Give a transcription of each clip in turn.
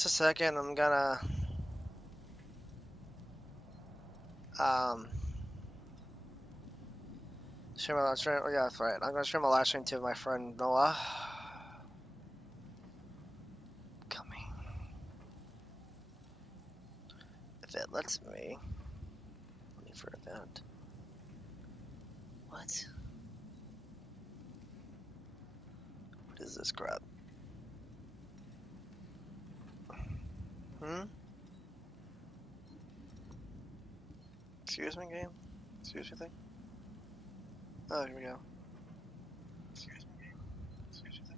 Just a second, I'm gonna um share my last stream. Oh yeah, that's right. I'm gonna share my last stream to my friend Noah. Coming. If it lets me. Waiting for event. What? What is this crap? Hmm? Excuse me, game? Excuse me, thing? Oh, here we go. Excuse me, game? Excuse me, thing?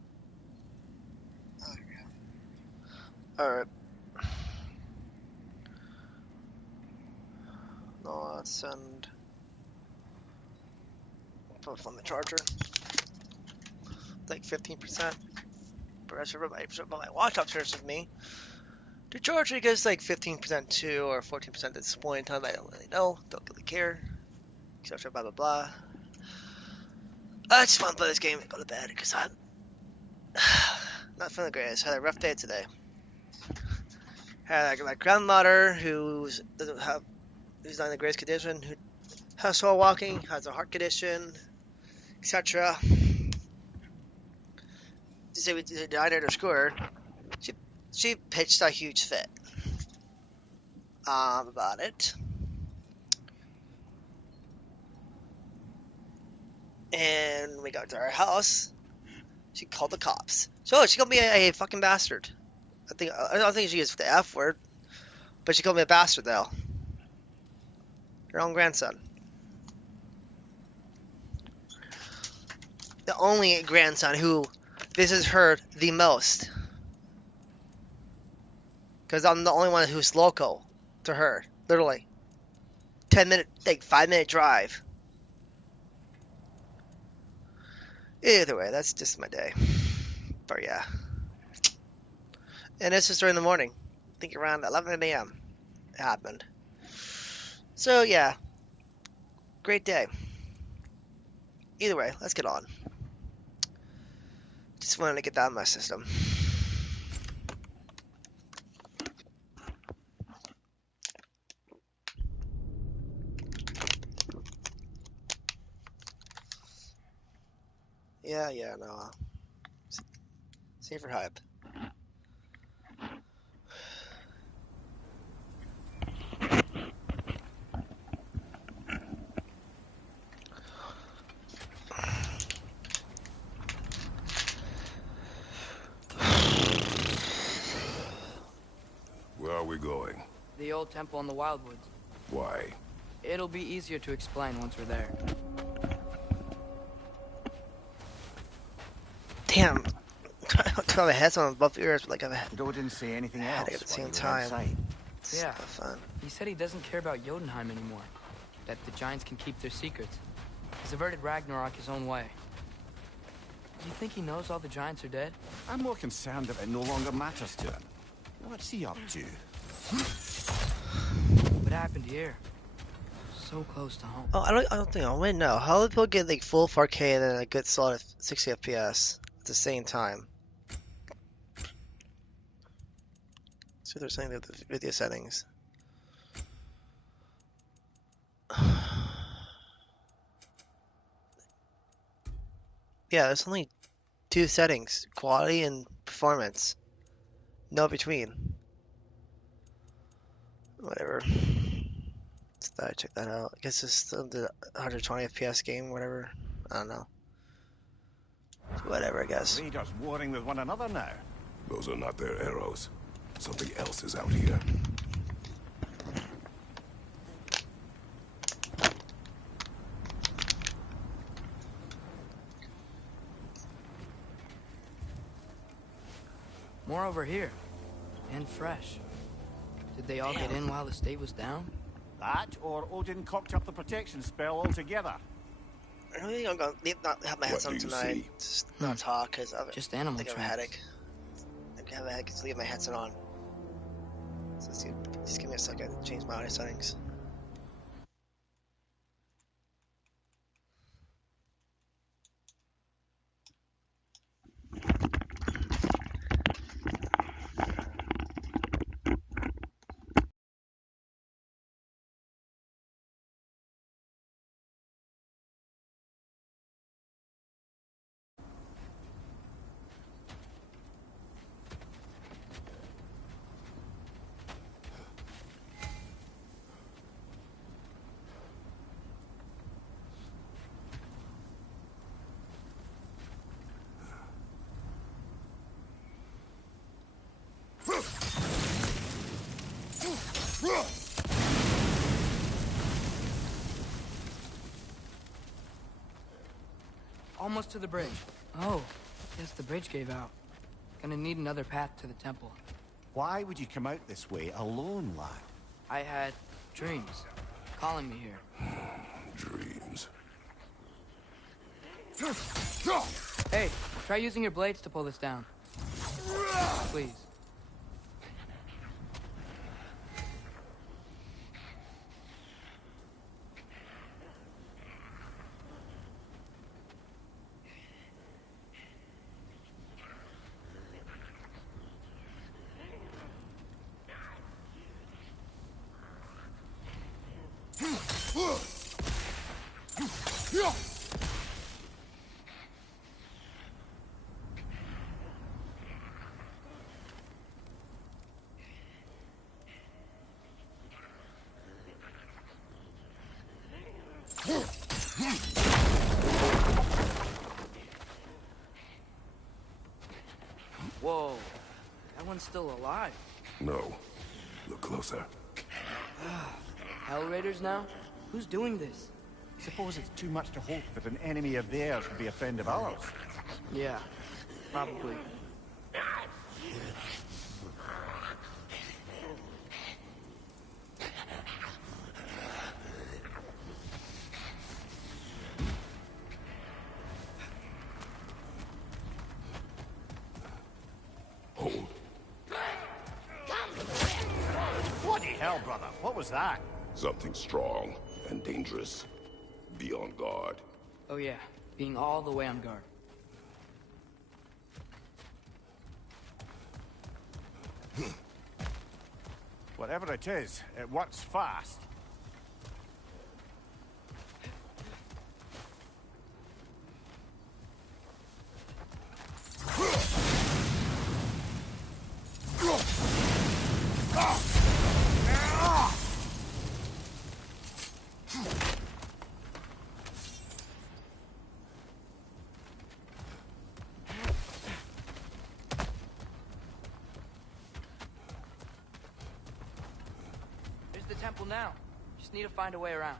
Oh, here we go. Alright. No, let's send both on the charger. Like 15%. Pressure from my watch upstairs with me. The charger goes like 15% too, or 14% at this point in time. I don't really know. Don't really care. Etc. Blah blah blah. I just want to play this game and go to bed because I'm not feeling great. I just had a rough day today. Had my grandmother who's not in the greatest condition, who has trouble walking, has a heart condition, etc. To say we denied her to score, she pitched a huge fit about it. And we got to our house. She called the cops. So she called me a fucking bastard. I don't think she used the F word, but she called me a bastard though. Her own grandson. The only grandson who visits her the most. Because I'm the only one who's local to her. Literally. 10-minute, like 5-minute drive. Either way, that's just my day. But yeah. And this is during the morning. I think around 11 a.m. it happened. So yeah. Great day. Either way, let's get on. Just wanted to get that in my system. Yeah, no. Save for hype. Where are we going? The old temple in the Wildwoods. Why? It'll be easier to explain once we're there. Damn. I have my head's on both ears, but like I've had Joe didn't say anything it else at the while same you were time. outside. It's Yeah. not fun. He said he doesn't care about Jotunheim anymore. That the giants can keep their secrets. He's averted Ragnarok his own way. Do you think he knows all the giants are dead? I'm more concerned that it no longer matters to him. What's he up to? What happened here? So close to home. Oh, I don't think I'll win. No, how do people get like full 4K and then a good solid 60 FPS at the same time? See if there's something with the video settings. Yeah, there's only two settings: quality and performance. No between. Whatever. Just thought I'd check that out. I guess it's still the 120 FPS game, whatever. I don't know. Whatever, I guess. Raiders warring with one another now. Those are not their arrows. Something else is out here. More over here. And fresh. Did they all get in while the state was down? That, or Odin cocked up the protection spell altogether. I really don't go, not have my headset on What do you tonight. see? Just not talk because I Just animal think I have a tracks. headache. I have a headache, just leave my headset on. So just give me a second to change my audio settings. Almost to the bridge. Oh, guess the bridge gave out. Gonna need another path to the temple. Why would you come out this way alone, lad? I had dreams calling me here. Dreams. Hey, try using your blades to pull this down. Please. Whoa, that one's still alive. No. Look closer. Hell Raiders now? Who's doing this? Suppose it's too much to hope that an enemy of theirs would be a friend of ours. Yeah, probably. Hold. Bloody hell, brother. What was that? Something strong and dangerous. Be on guard. Oh yeah, being all the way on guard. Whatever it is, it works fast. There's the temple now. Just need to find a way around.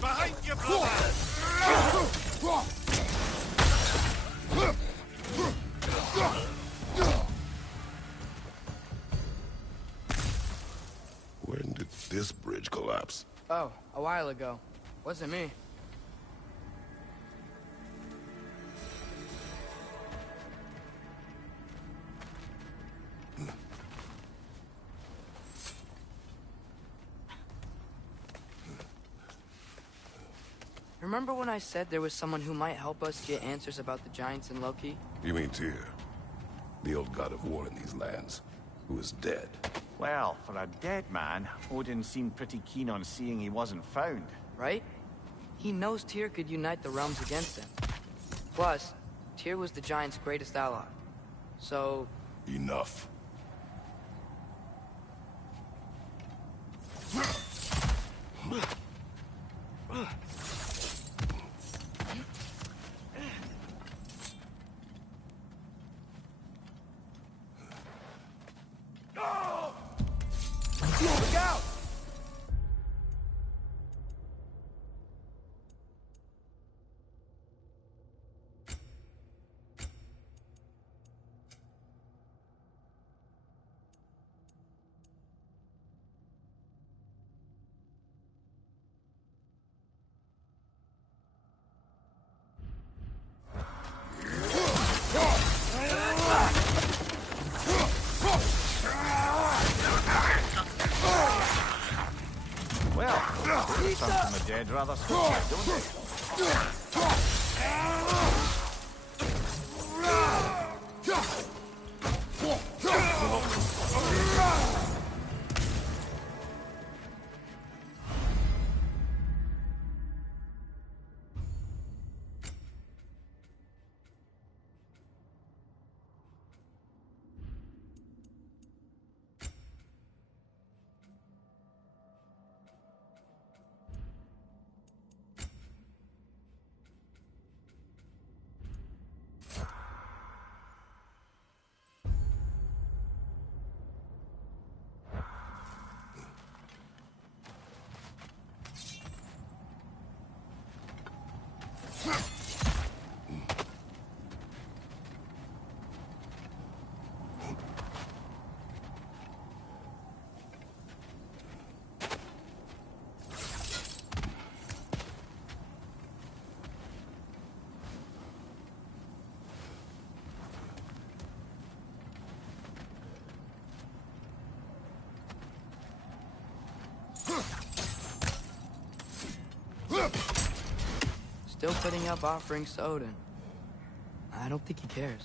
Behind you, brother! When did this bridge collapse? Oh, a while ago. Wasn't me. Remember when I said there was someone who might help us get answers about the giants and Loki? You mean Tyr? The old god of war in these lands, who is dead. Well, for a dead man, Odin seemed pretty keen on seeing he wasn't found. Right? He knows Tyr could unite the realms against him. Plus, Tyr was the giant's greatest ally. So, Enough. Look out! Well, they come from the dead rather swiftly, don't they? still putting up offerings to Odin. I don't think he cares.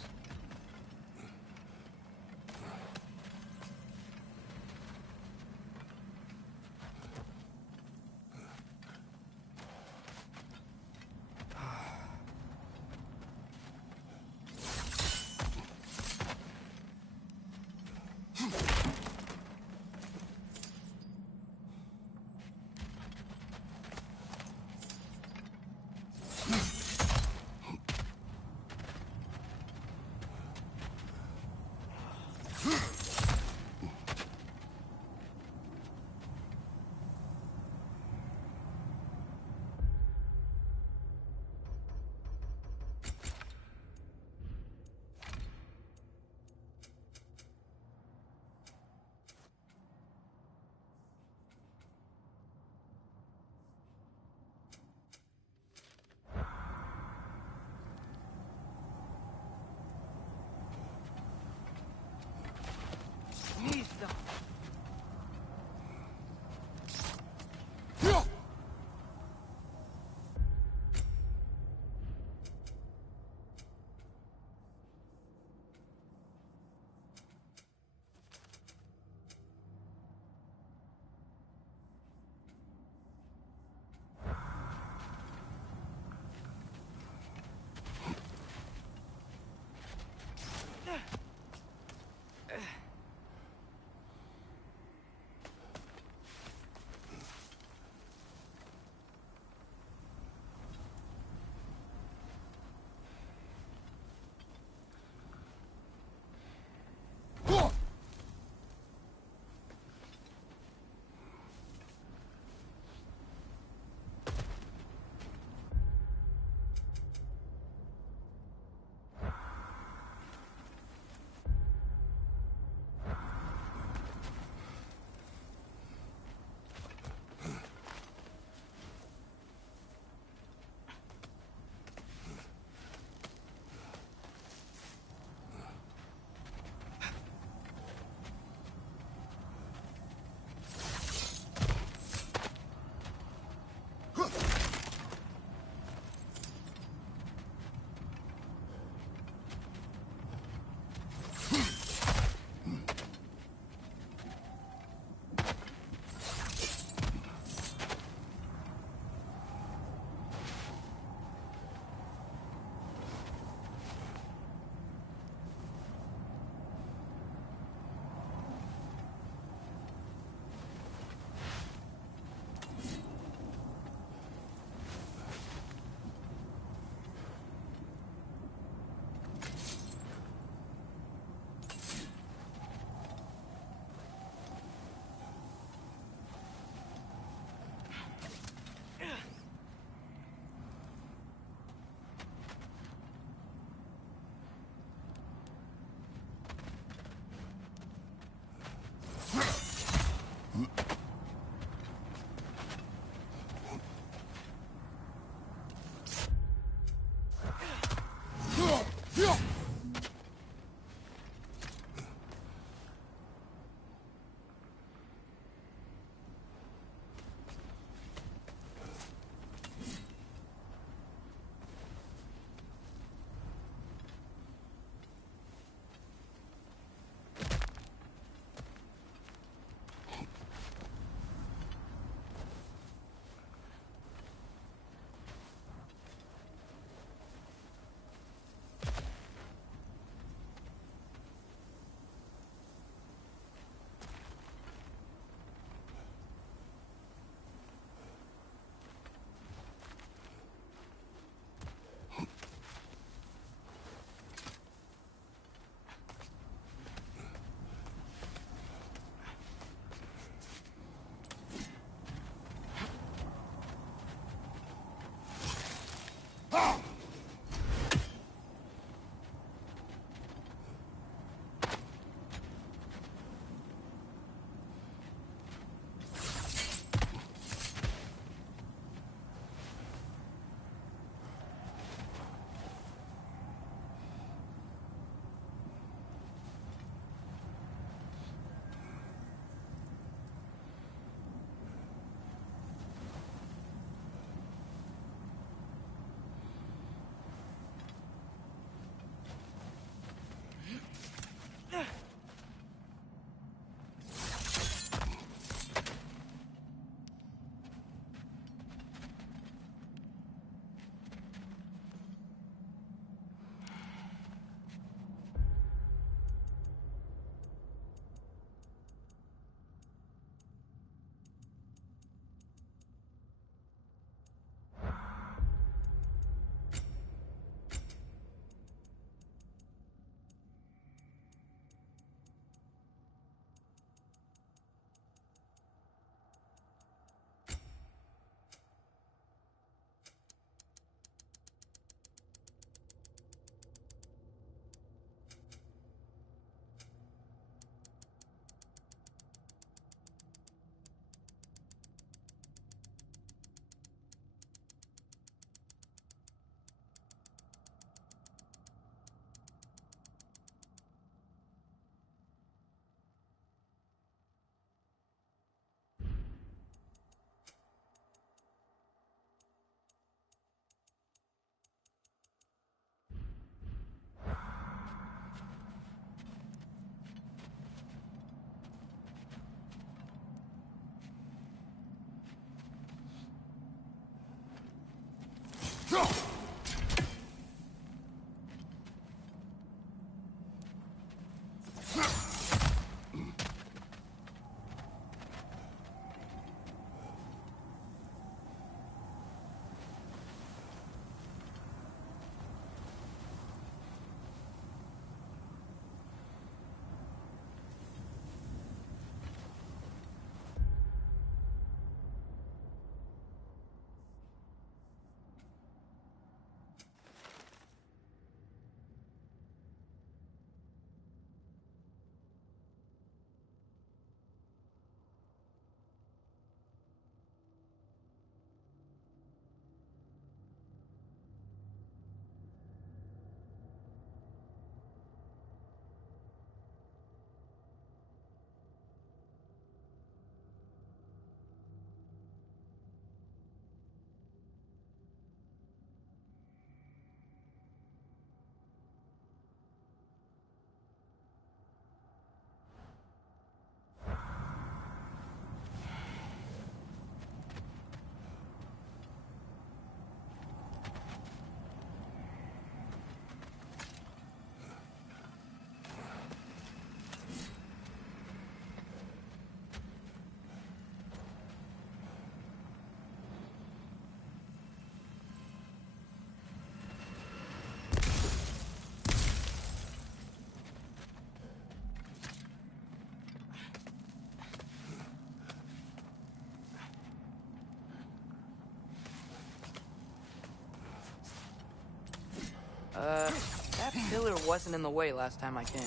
That pillar wasn't in the way last time I came.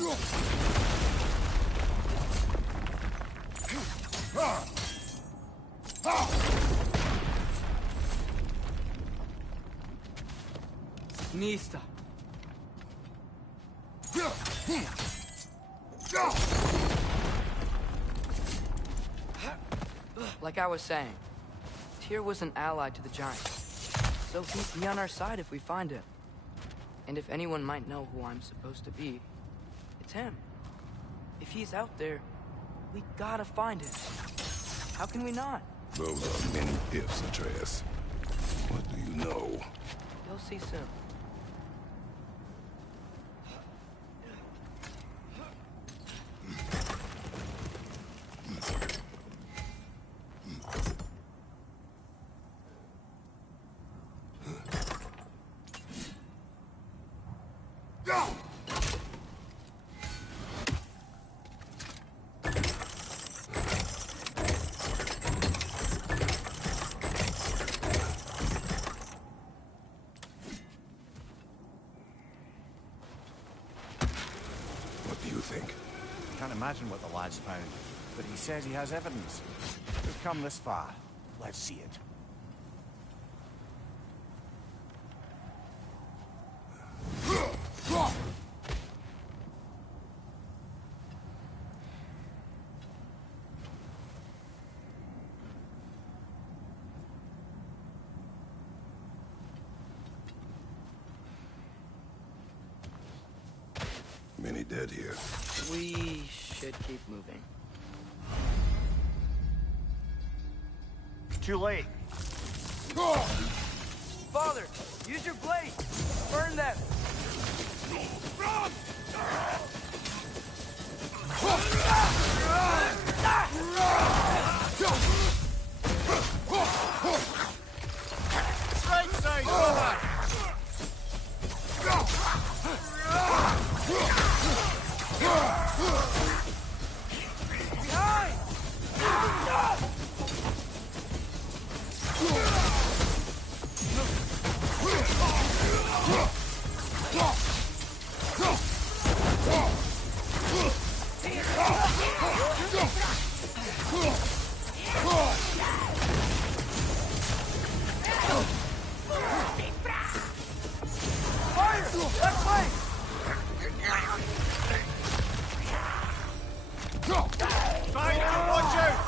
Nista. Like I was saying, Tyr was an ally to the Giants, so he'd be on our side if we find him. And if anyone might know who I'm supposed to be, it's him. If he's out there, we gotta find him. How can we not? Those are many ifs, Atreus. What do you know? You'll see soon. Can't imagine what the lad's found, but he says he has evidence. We've come this far. Let's see it. Many dead here. We should keep moving. Too late. Father, use your blade! Burn them! Right side, over! Behind! Fire! That way! Fine, watch out!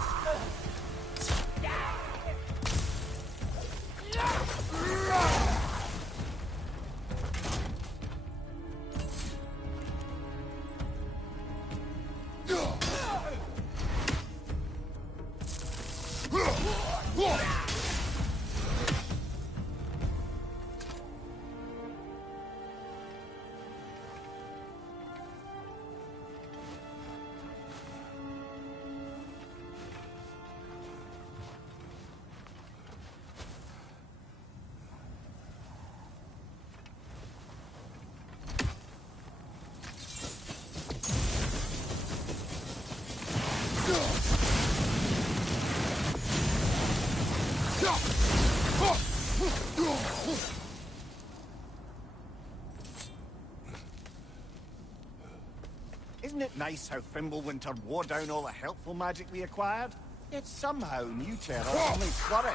Isn't it nice how Fimbulwinter wore down all the helpful magic we acquired? Yet somehow new terror only flourish.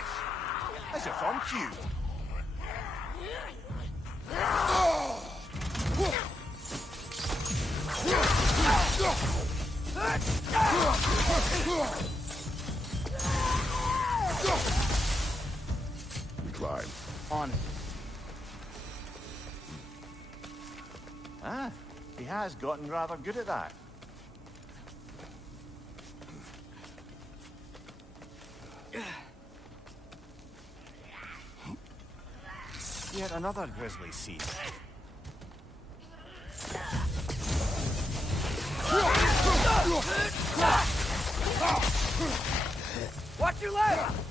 As if on cue. We climb. On it. Ah, he has gotten rather good at that. Yet another grisly scene. Watch your left!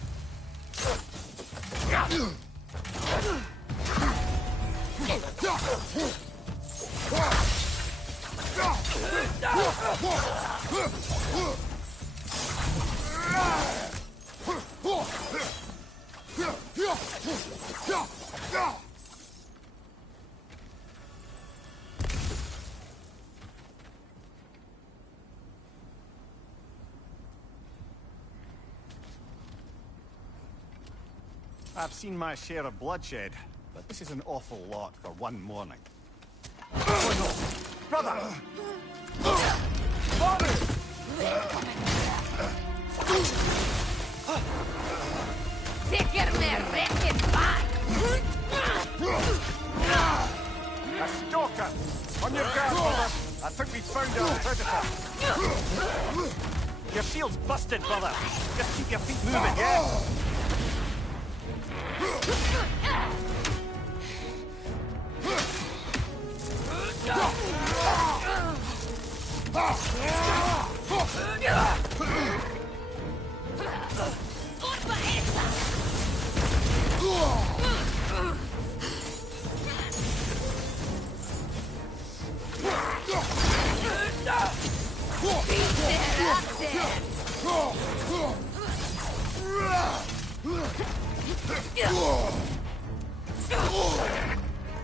I've seen my share of bloodshed, but this is an awful lot for one morning. Oh no! Brother! Father! A stalker! On your guard, brother! I think we found our predator. Your shield's busted, brother. Just keep your feet moving, yeah?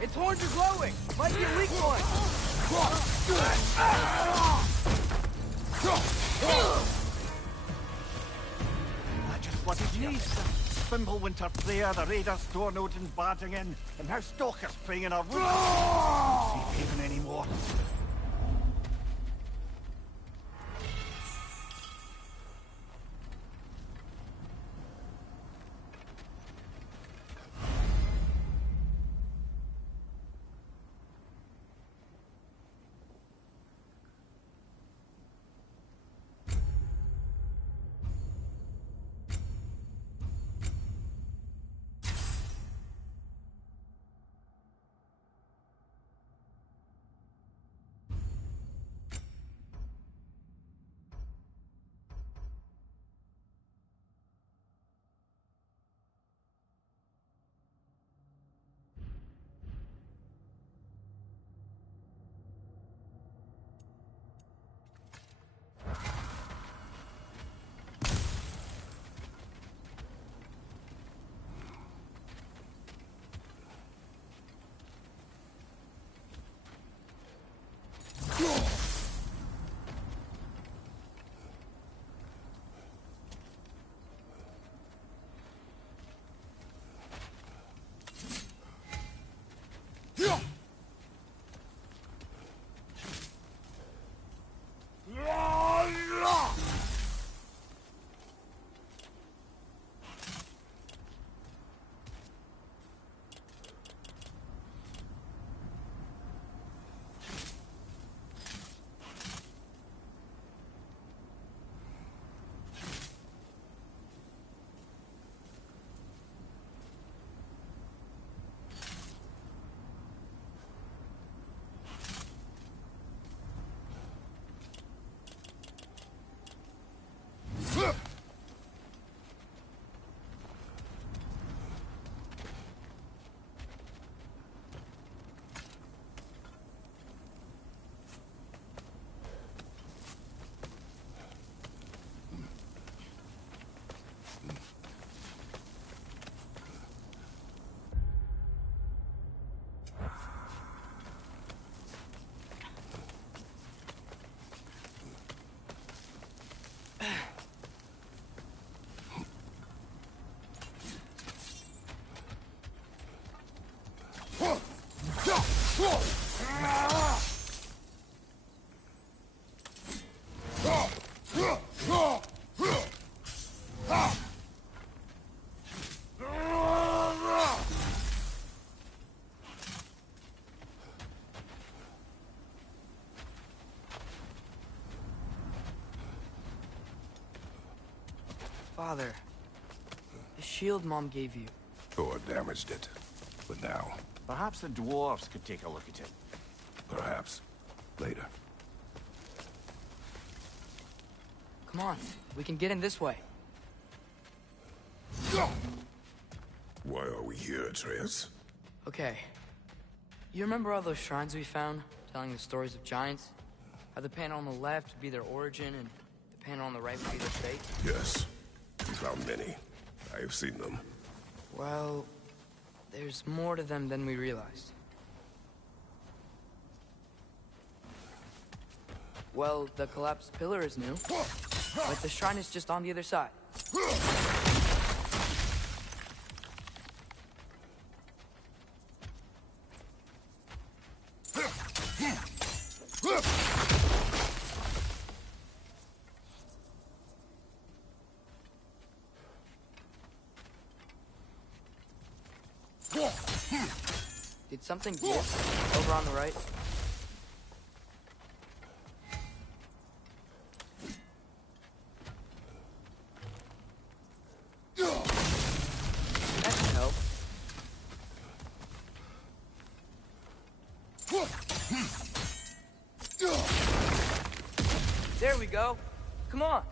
Its horns are glowing! Might be a weak point! I just bloody jeez. Fimbulwinter there, the raiders, Stornodin barging in, and now stalkers preying in our woods. Can't see Haven anymore. Father, the shield Mom gave you. Thor damaged it. But now, Perhaps the dwarves could take a look at it. perhaps, later. Come on, we can get in this way. Why are we here, Atreus? Okay. You remember all those shrines we found, telling the stories of giants? How the panel on the left would be their origin, and the panel on the right would be their fate? Yes. We found many. I have seen them. Well, there's more to them than we realized. Well, the collapsed pillar is new, but the shrine is just on the other side. Did something give over on the right? That should help. There we go. Come on.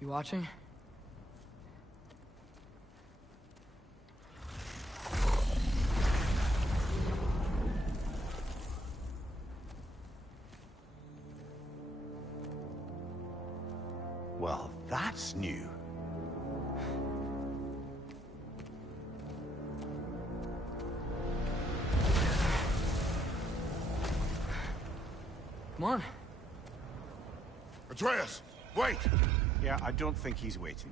You watching? Well, that's new. Come on. Atreus! Wait! Yeah, I don't think he's waiting.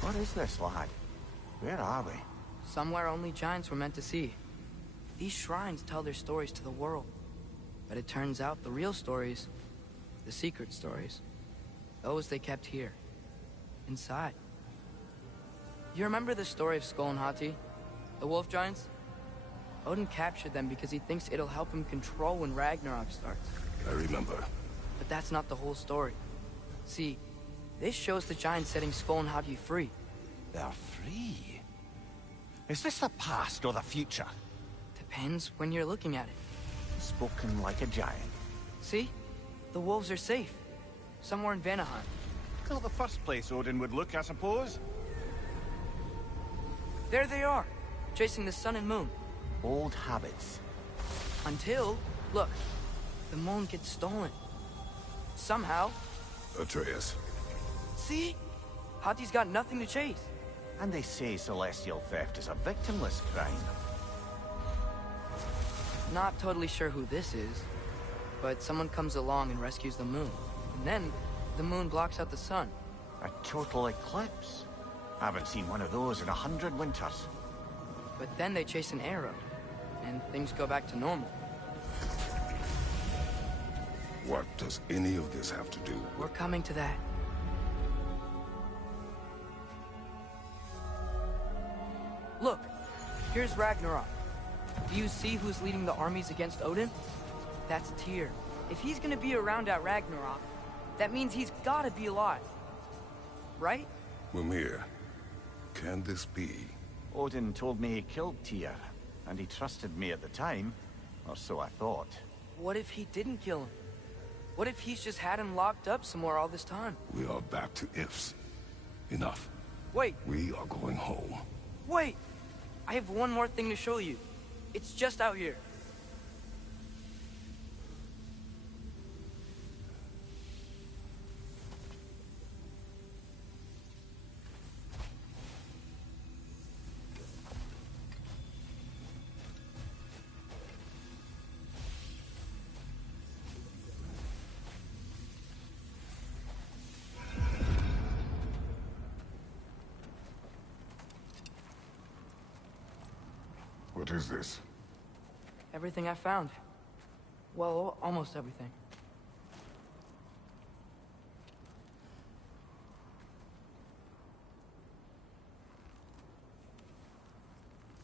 What is this, lad? Where are we? Somewhere only giants were meant to see. These shrines tell their stories to the world. But it turns out the real stories, the secret stories, those they kept here, inside. You remember the story of Skull and Hati, the wolf giants? Odin captured them because he thinks it'll help him control when Ragnarok starts. I remember. But that's not the whole story. See, this shows the giants setting Skull and Hati free. They're free. Is this the past or the future? Depends when you're looking at it. Spoken like a giant. See? The wolves are safe. Somewhere in Vanaheim. Not the first place Odin would look, I suppose. There they are, chasing the sun and moon. Old habits. Until, look, the moon gets stolen. Somehow. Atreus. See? Hati's got nothing to chase. And they say celestial theft is a victimless crime. Not totally sure who this is, but someone comes along and rescues the moon. And then, the moon blocks out the sun. A total eclipse. Haven't seen one of those in 100 winters. But then they chase an arrow, and things go back to normal. What does any of this have to do We're with... coming to that. Look, here's Ragnarok. Do you see who's leading the armies against Odin? That's Tyr. If he's gonna be around at Ragnarok, that means he's gotta be alive. Right? Mimir, can this be? Odin told me he killed Tyr, and he trusted me at the time, or so I thought. What if he didn't kill him? What if he's just had him locked up somewhere all this time? We are back to ifs. Enough. Wait, We are going home. wait! I have one more thing to show you. It's just out here. What is this? Everything I found. Well, almost everything.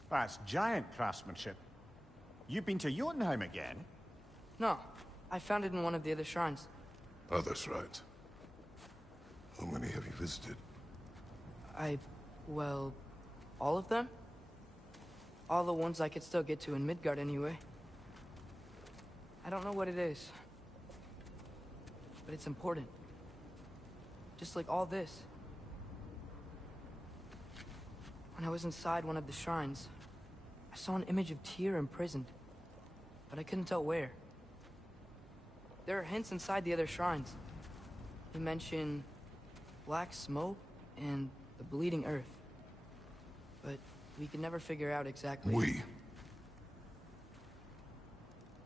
That's giant craftsmanship. You've been to Jotunheim again? No, I found it in one of the other shrines. Other shrines. How many have you visited? Well, all of them? All the ones I could still get to in Midgard anyway. I don't know what it is. But it's important. Just like all this. When I was inside one of the shrines, I saw an image of Tyr imprisoned. But I couldn't tell where. There are hints inside the other shrines. They mention black smoke and the bleeding earth. But we could never figure out exactly. We?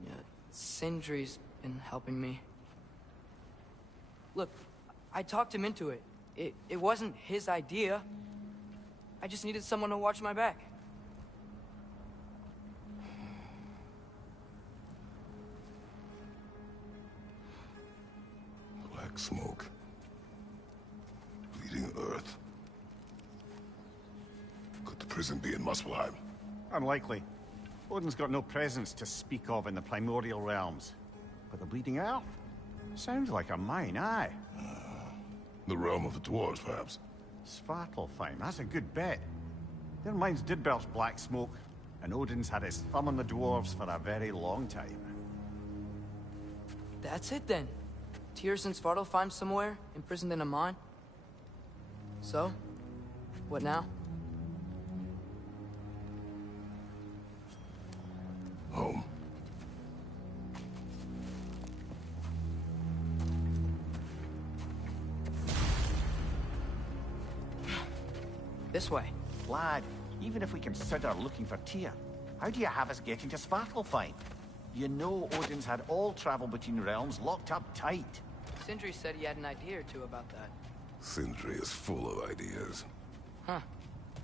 Yeah, Sindri's been helping me. Look, I talked him into it. It wasn't his idea. I just needed someone to watch my back. Black smoke. Bleeding earth. Could the prison be in Muspelheim? Unlikely. Odin's got no presence to speak of in the primordial realms. But the Bleeding Earth? Sounds like a mine, aye. The realm of the dwarves, perhaps? Svartalfheim, that's a good bet. Their mines did belch black smoke, and Odin's had his thumb on the dwarves for a very long time. That's it then. Tyr's in Svartalfheim somewhere, imprisoned in a mine. So, what now? Home. This way. Lad, even if we consider looking for Tyr, how do you have us getting to Svartalfheim? You know Odin's had all travel between realms locked up tight. Sindri said he had an idea or two about that. Sindri is full of ideas. Huh.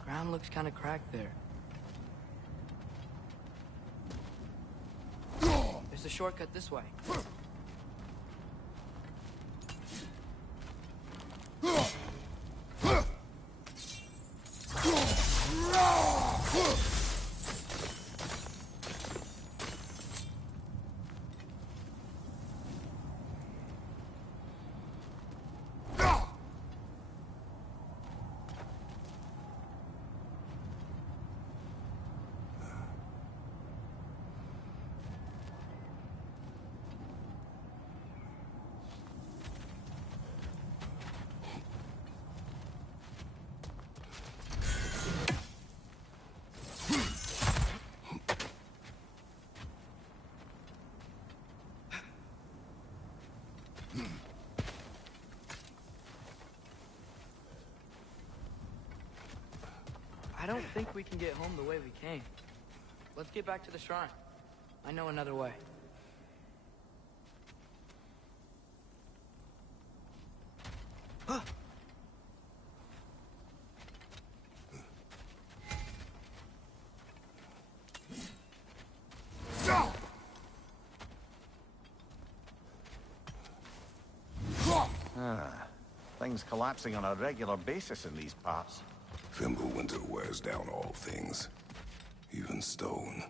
Ground looks kind of cracked there. There's a shortcut this way. I don't think we can get home the way we came. Let's get back to the shrine. I know another way. Things collapsing on a regular basis in these parts. Fimbulwinter wears down all things, even stone.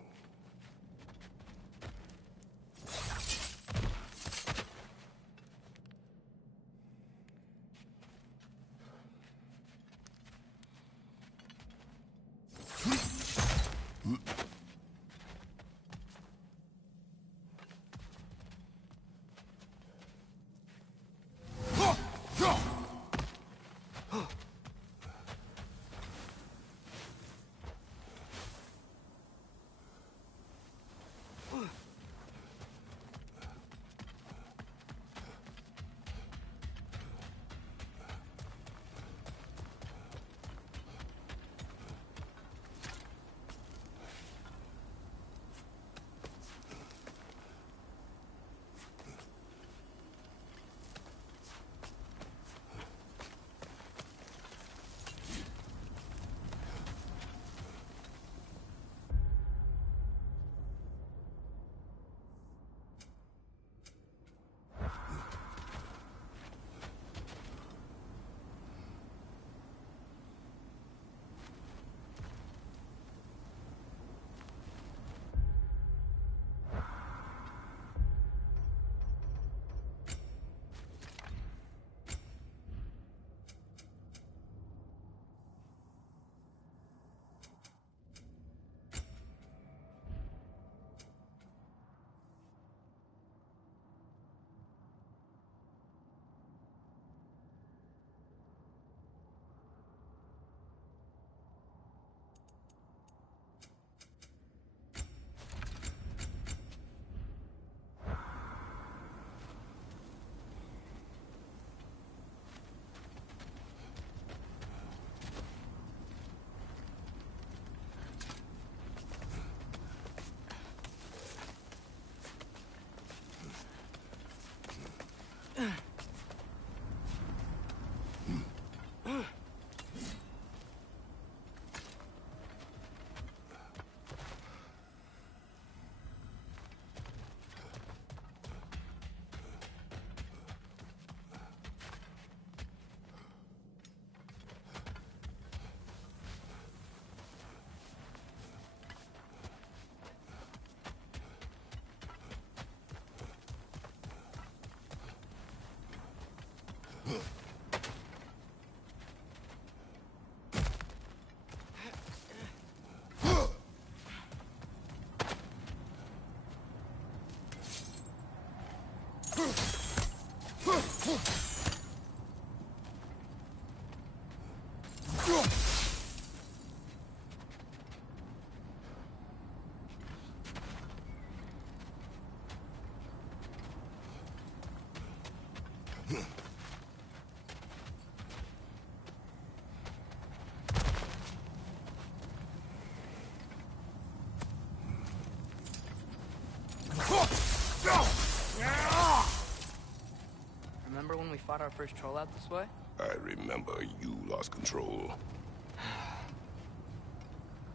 not our first troll out this way? I remember you lost control.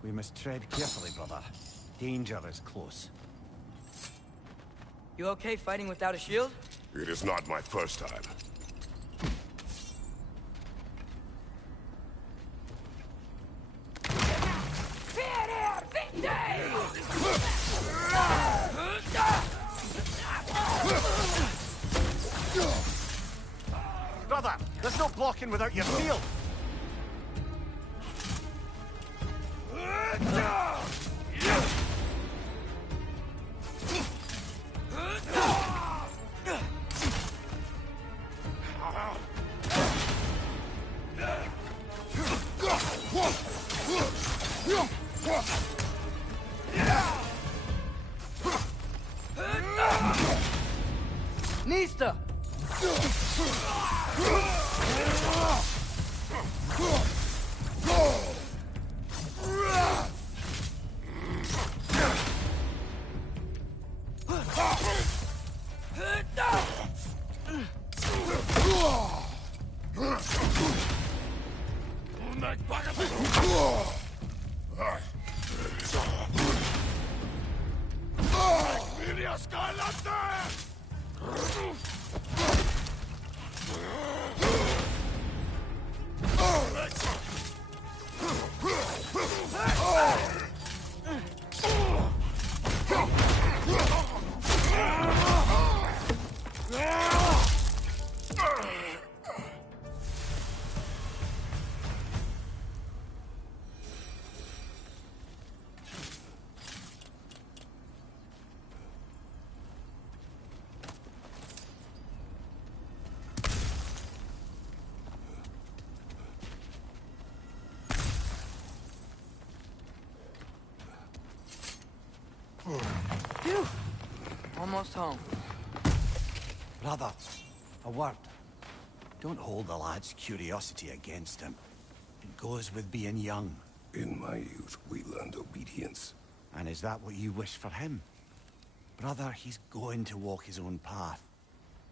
We must tread carefully, brother. Danger is close. You okay fighting without a shield? It is not my first time. Brother, there's no blocking without your shield. Nista! Phew! Almost home. Brother, a word. Don't hold the lad's curiosity against him. It goes with being young. In my youth, we learned obedience. And is that what you wish for him? Brother, he's going to walk his own path.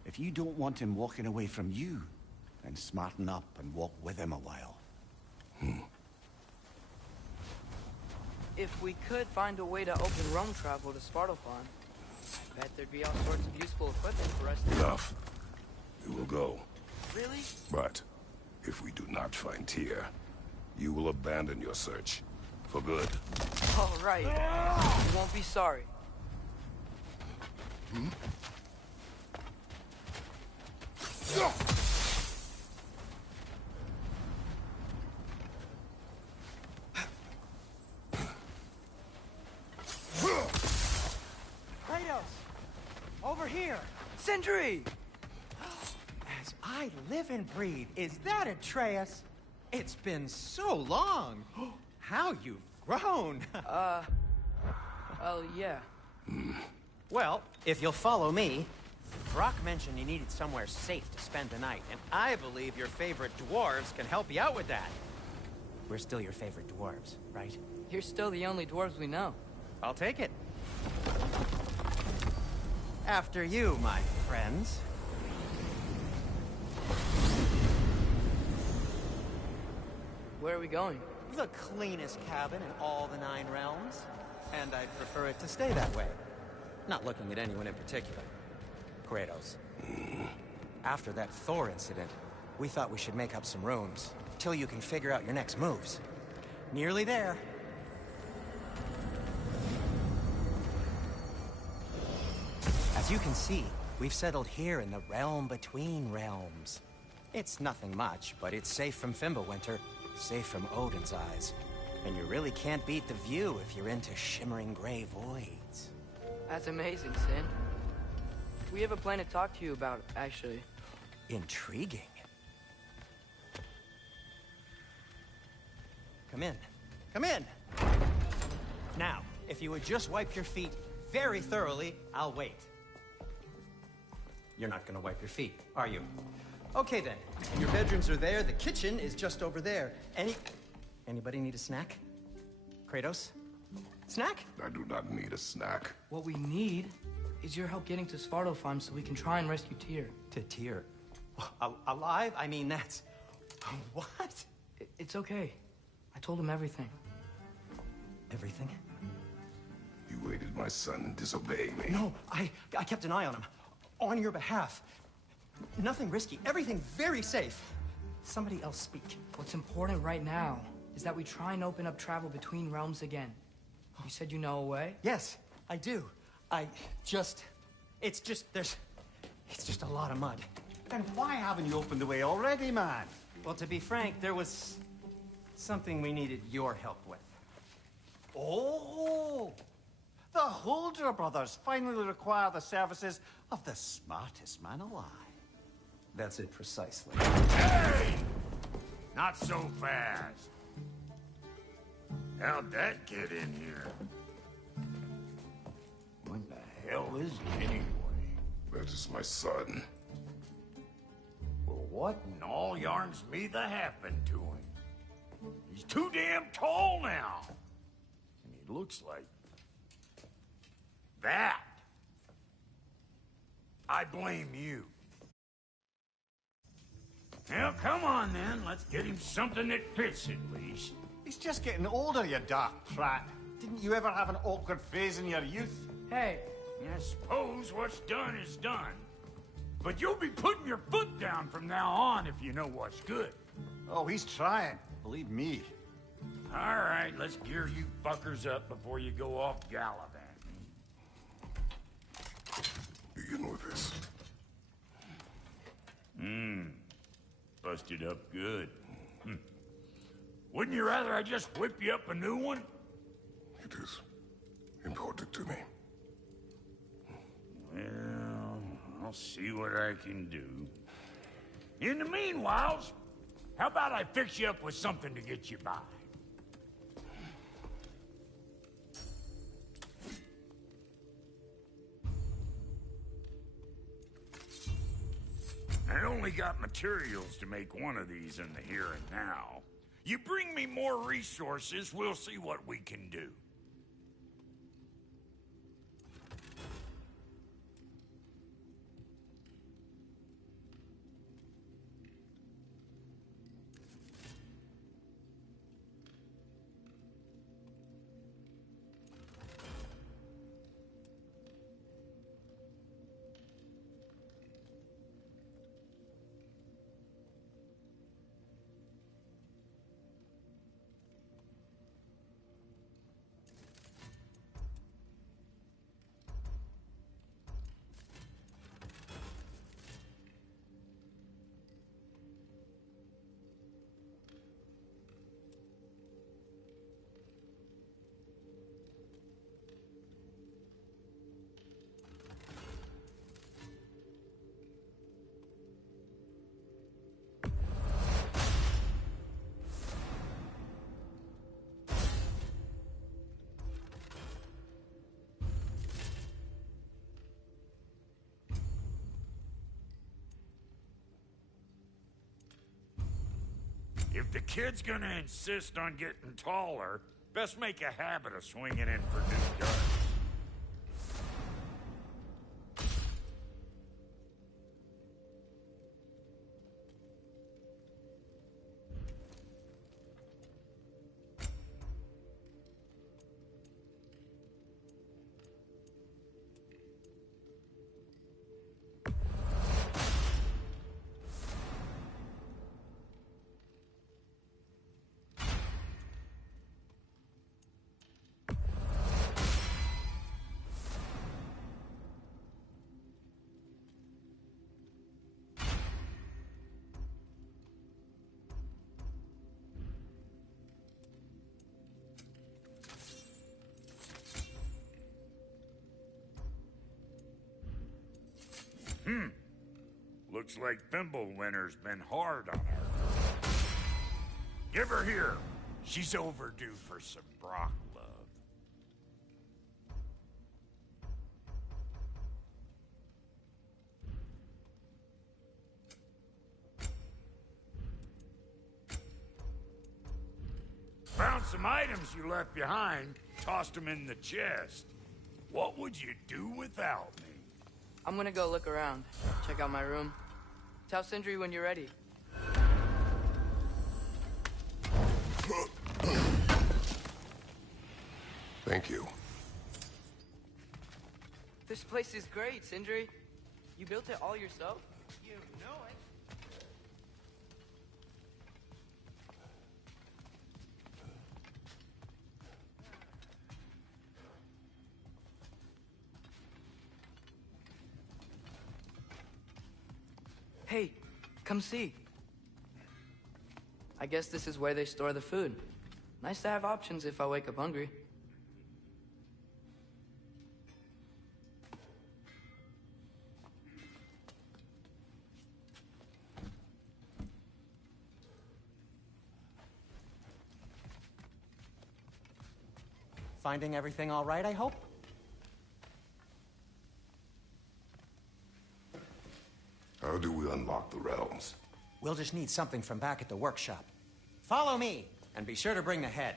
If you don't want him walking away from you, then smarten up and walk with him a while. If we could find a way to open roam travel to Svartalfheim, I bet there'd be all sorts of useful equipment for us to... Enough. We will go. Really? But if we do not find Tyr, you will abandon your search. For good. All right. You won't be sorry. Kratos! Over here! Sentry! As I live and breathe, is that Atreus? It's been so long. How you've grown. Oh, yeah. Well, if you'll follow me, Brock mentioned you needed somewhere safe to spend the night, and I believe your favorite dwarves can help you out with that. We're still your favorite dwarves, right? You're still the only dwarves we know. I'll take it. After you, my friends. Where are we going? The cleanest cabin in all the 9 realms. And I'd prefer it to stay that way. Not looking at anyone in particular. Kratos. After that Thor incident, we thought we should make up some rooms, till you can figure out your next moves. Nearly there. As you can see, we've settled here in the realm between realms. It's nothing much, but it's safe from Fimbulwinter, safe from Odin's eyes. And you really can't beat the view if you're into shimmering gray voids. That's amazing, Sin. We have a plan to talk to you about, actually. Intriguing. Come in. Come in! Now, if you would just wipe your feet very thoroughly, I'll wait. You're not gonna wipe your feet, are you? Okay then. Your bedrooms are there, the kitchen is just over there. Anybody need a snack? Kratos? Snack? I do not need a snack. What we need is your help getting to Svartalfheim so we can try and rescue Tyr. To Tyr. Alive? I mean, that's... What? It's okay. I told him everything. Everything? You aided my son and disobeyed me. No, I kept an eye on him. On your behalf. Nothing risky. Everything very safe. Somebody else speak. What's important right now is that we try and open up travel between realms again. You said you know a way? Yes, I do. It's just a lot of mud. Then why haven't you opened the way already, man? Well, to be frank, there was something we needed your help with. Oh! The Holder brothers finally require the services of the smartest man alive. That's it precisely. Hey! Not so fast. How'd that get in here? What the hell is he anyway? That is my son. Well, what in all yarns me the happened to him? He's too damn tall now. And he looks like... that. I blame you. Now, come on then. Let's get him something that fits at least. He's just getting older, you dark prat. Didn't you ever have an awkward phase in your youth? Hey, I suppose what's done is done. But you'll be putting your foot down from now on if you know what's good. Oh, he's trying. Believe me. All right, let's gear you fuckers up before you go off gallivanting. Begin with this. Busted up good. Wouldn't you rather I just whip you up a new one? It is important to me. Well, I'll see what I can do. In the meanwhile, how about I fix you up with something to get you by? I only got materials to make one of these in the here and now. You bring me more resources, we'll see what we can do. If the kid's gonna insist on getting taller, best make a habit of swinging in for new guns. Looks like Thimblewinter's been hard on her. Give her here. She's overdue for some Brock love. Found some items you left behind, tossed them in the chest. What would you do without me? I'm gonna go look around. Check out my room. Tell Sindri when you're ready. Thank you. This place is great, Sindri. You built it all yourself? You know it. Hey, come see. I guess this is where they store the food. Nice to have options if I wake up hungry. Finding everything all right, I hope? How do we unlock the realms? We'll just need something from back at the workshop. Follow me, and be sure to bring the head.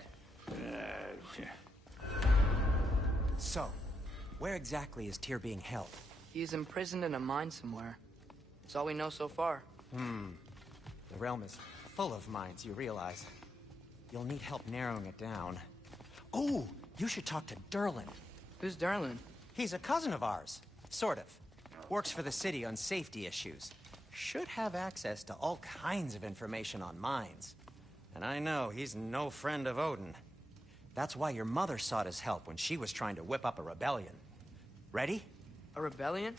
So, where exactly is Tyr being held? He's imprisoned in a mine somewhere. That's all we know so far. The realm is full of mines, you realize. You'll need help narrowing it down. Oh, you should talk to Derlin. Who's Darlin? He's a cousin of ours. Sort of. Works for the city on safety issues. Should have access to all kinds of information on mines. And I know he's no friend of Odin. That's why your mother sought his help when she was trying to whip up a rebellion. Ready? A rebellion?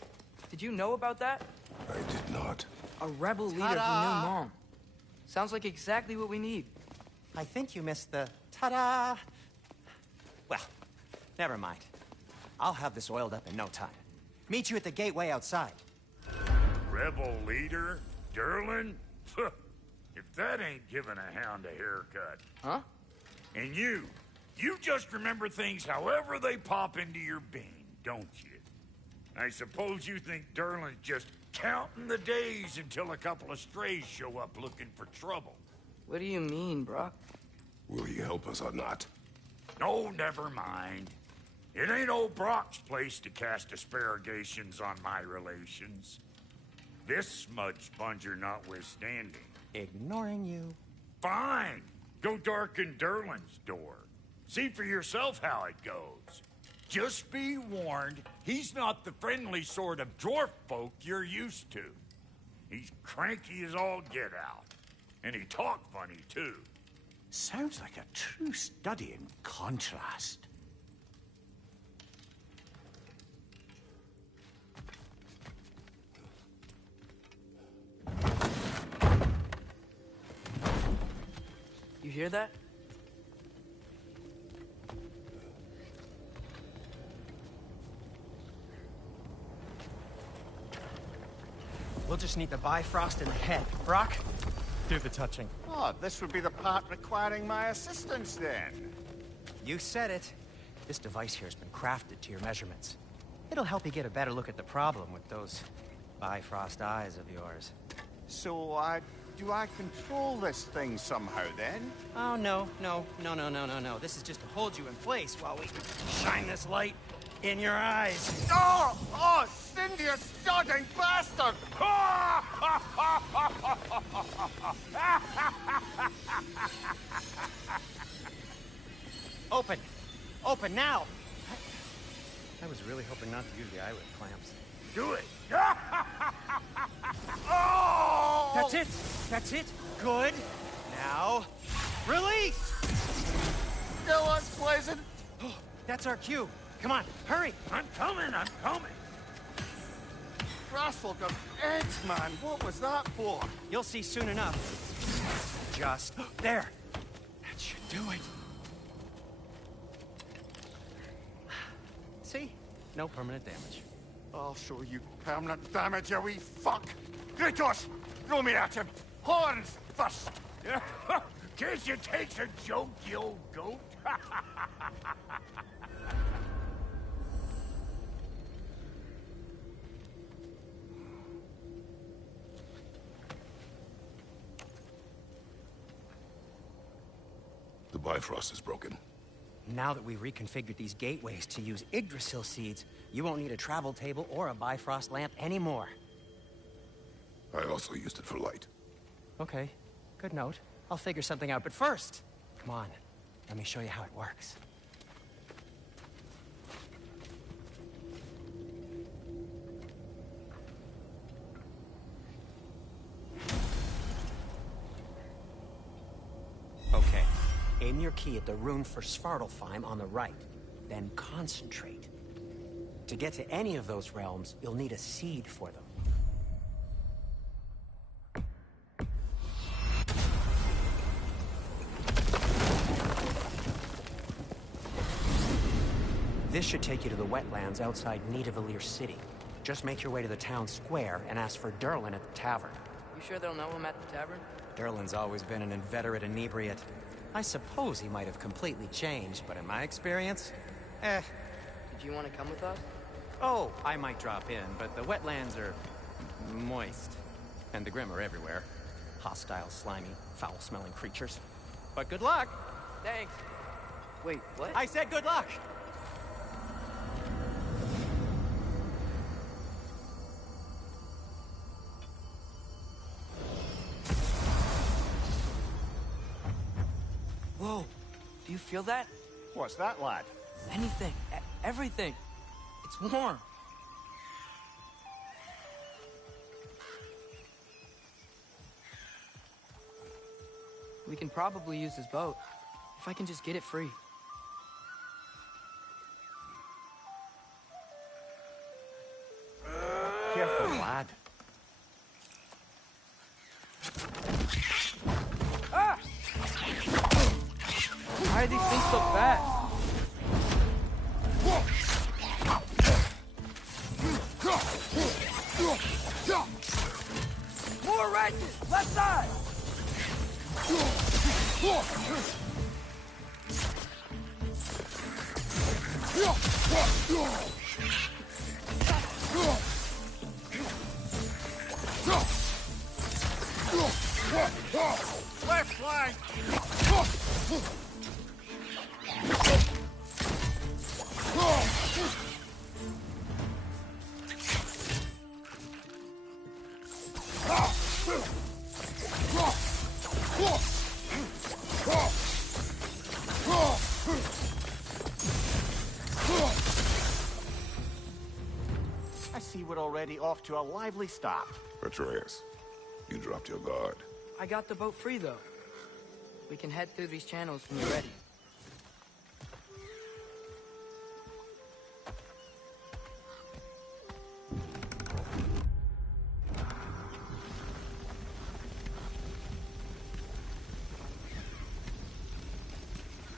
Did you know about that? I did not. A rebel leader who knew Mom. Sounds like exactly what we need. I think you missed the ta-da! Well, never mind. I'll have this oiled up in no time. Meet you at the gateway outside. Rebel leader? Derlin? If that ain't giving a hound a haircut. Huh? And you just remember things however they pop into your bean, don't you? I suppose you think Derlin's just counting the days until a couple of strays show up looking for trouble. What do you mean, Brock? Will he help us or not? No, never mind. It ain't old Brock's place to cast asparagations on my relations. This smudge sponger notwithstanding. Ignoring you. Fine. Go darken Derlin's door. See for yourself how it goes. Just be warned, he's not the friendly sort of dwarf folk you're used to. He's cranky as all get out. And he talk funny, too. Sounds like a true study in contrast. You hear that? We'll just need the Bifrost in the head. Brock, do the touching. Oh, this would be the part requiring my assistance then. You said it. This device here has been crafted to your measurements. It'll help you get a better look at the problem with those Bifrost eyes of yours. So, do I control this thing somehow then? Oh, no. This is just to hold you in place while we shine this light in your eyes. Oh! Oh, Cindy, you sodding bastard! Open! Open now! I was really hoping not to use the eyelid clamps. Do it. Oh! That's it! That's it! Good! Now, release! Go on, Blazin'! That's our cue. Come on, hurry! I'm coming. Grassful got eggs, man. What was that for? You'll see soon enough. Just there. That should do it. See? No permanent damage. I'll show you permanent damage, you wee fuck! Kratos! Throw me at him! Horns first! Guess you takes a joke, you old goat. The Bifrost is broken. Now that we've reconfigured these gateways to use Yggdrasil seeds, you won't need a travel table or a Bifrost lamp anymore. I also used it for light. Okay, good note. I'll figure something out, but first, come on, let me show you how it works. Okay, aim your key at the rune for Svartalfheim on the right, then concentrate. To get to any of those realms, you'll need a seed for them. This should take you to the wetlands outside Nidavellir City. Just make your way to the town square and ask for Durlin at the tavern. You sure they'll know him at the tavern? Durlin's always been an inveterate inebriate. I suppose he might have completely changed, but in my experience, Did you want to come with us? Oh, I might drop in, but the wetlands are moist. And the Grim are everywhere. Hostile, slimy, foul-smelling creatures. But good luck! Thanks. Wait, what? I said good luck! Whoa, do you feel that? What's that, lad? Anything, everything. It's warm. We can probably use his boat, if I can just get it free. Careful, lad. Ah! Why are these things so fast? More Rangers! Left side! Left flank! I see we're already off to a lively start. Atreus, you dropped your guard. I got the boat free, though. We can head through these channels when you're ready.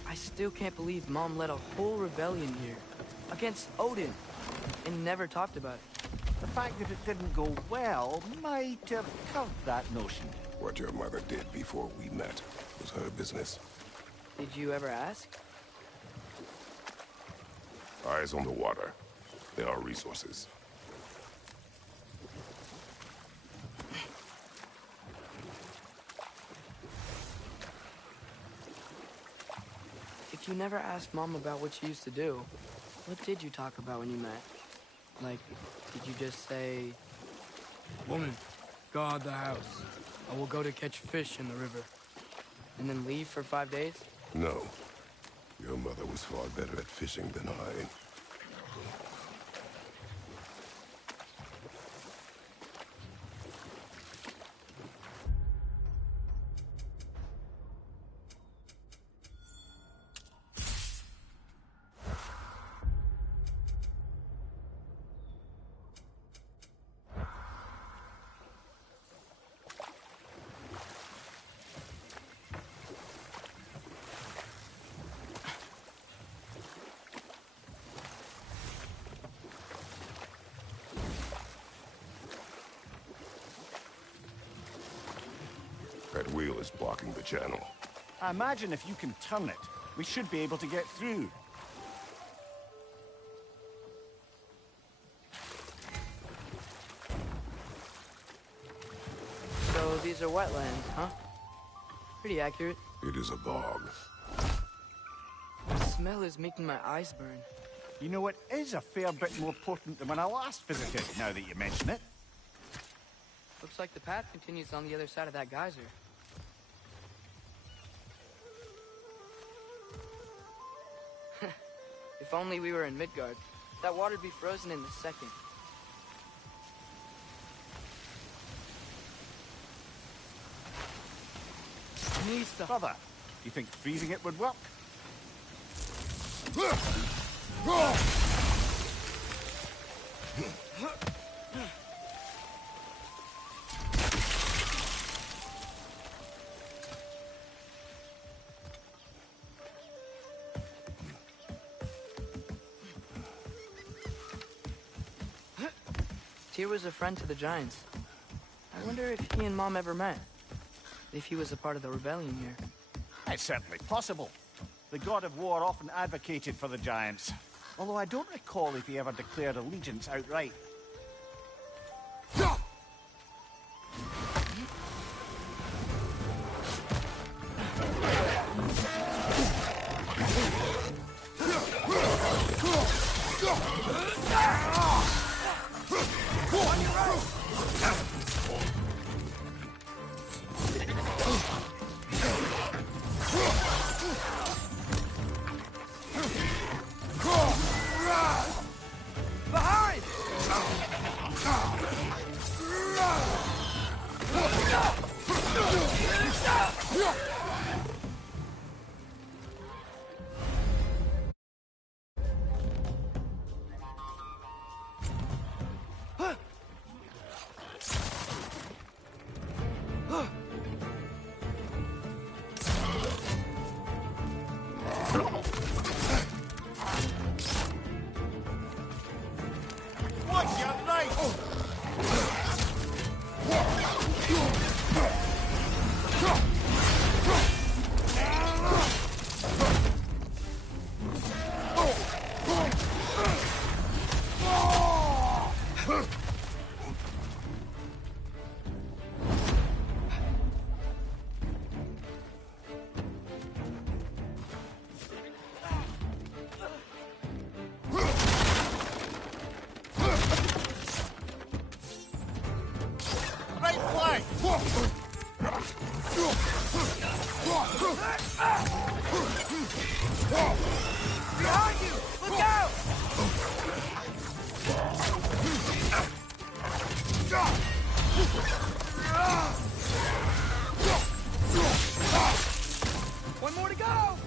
I still can't believe Mom led a whole rebellion here. Against Odin. And never talked about it. The fact that it didn't go well might have curved that notion. What your mother did before we met was her business. Did you ever ask? Eyes on the water. There are resources. If you never asked Mom about what she used to do, what did you talk about when you met? Like, did you just say... Woman, guard the house. I will go to catch fish in the river. And then leave for 5 days? No. Your mother was far better at fishing than I. That wheel is blocking the channel. I imagine if you can turn it, we should be able to get through. So these are wetlands, huh? Pretty accurate. It is a bog. The smell is making my eyes burn. You know, it is a fair bit more potent than when I last visited, now that you mention it. Looks like the path continues on the other side of that geyser. If only we were in Midgard. That water'd be frozen in a second. Brother, you think freezing it would work? Tyr was a friend to the Giants. I wonder if he and Mom ever met. If he was a part of the rebellion here. It's certainly possible. The god of war often advocated for the Giants. Although I don't recall if he ever declared allegiance outright. One more to go!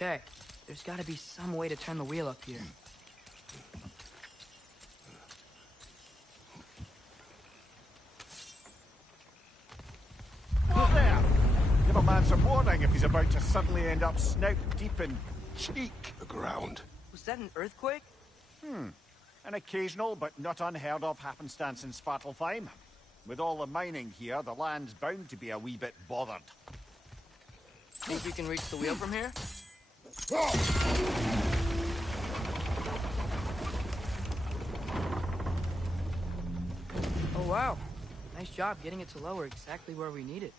Okay, there's gotta be some way to turn the wheel up here. Whoa there! Give a man some warning if he's about to suddenly end up snout deep in cheek. The ground. Was that an earthquake? An occasional but not unheard of happenstance in Svartalfheim. With all the mining here, the land's bound to be a wee bit bothered. Think you can reach the wheel from here? Oh wow, nice job getting it to lower exactly where we need it.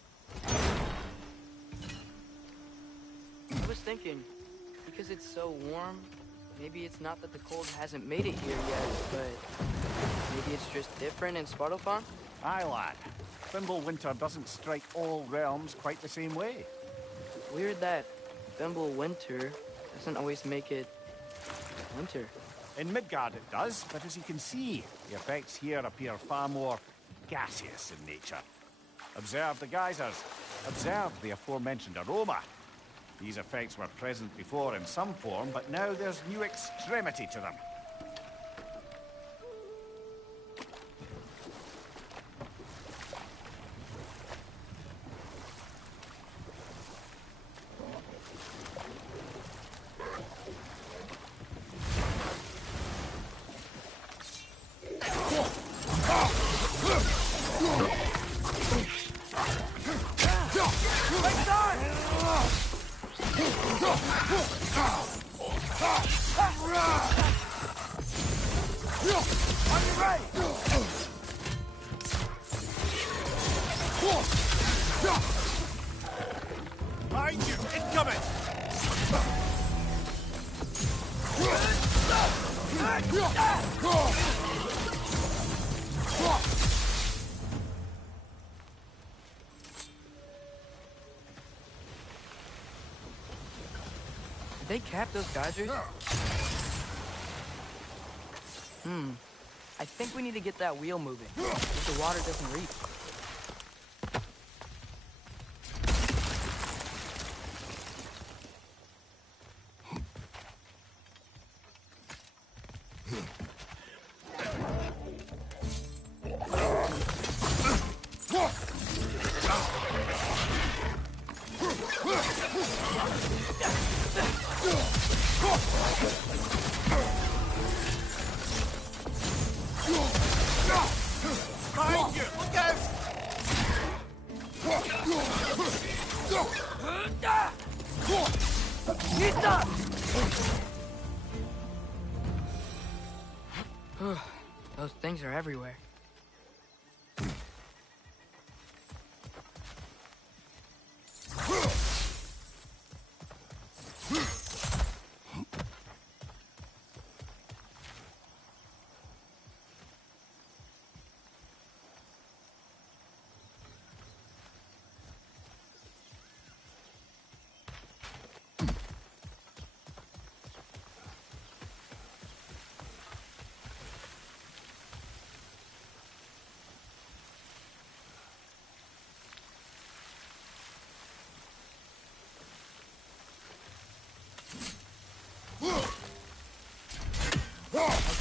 I was thinking, because it's so warm, maybe it's not that the cold hasn't made it here yet, but maybe it's just different in Svartalfheim? Aye, lad. Thimble winter doesn't strike all realms quite the same way. Weird that Thimble winter doesn't always make it winter. In Midgard it does, but as you can see, the effects here appear far more gaseous in nature. Observe the geysers. Observe the aforementioned aroma. These effects were present before in some form, but now there's new extremity to them. Behind you! Incoming! Did they cap those geysers? I think we need to get that wheel moving, if the water doesn't reach. Behind you! Look out! Those things are everywhere.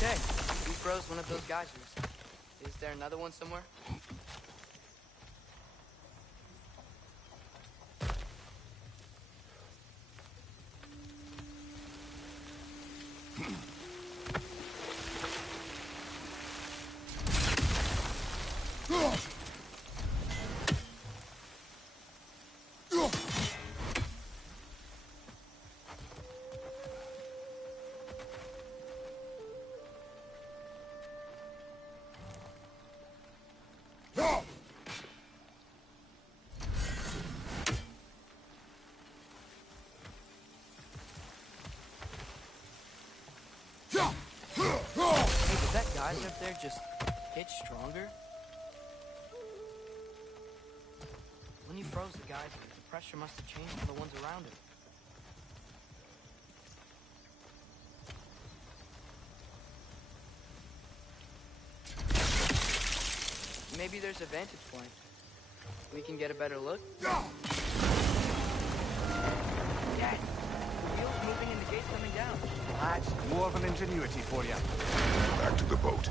Okay, we froze one of those geysers. Is there another one somewhere? Hey, did that geyser up there just hit stronger? When you froze the geyser, the pressure must have changed on the ones around it. Maybe there's a vantage point. We can get a better look. Dad! The wheel's moving and the gate's coming down. That's dwarven ingenuity for you. Back to the boat.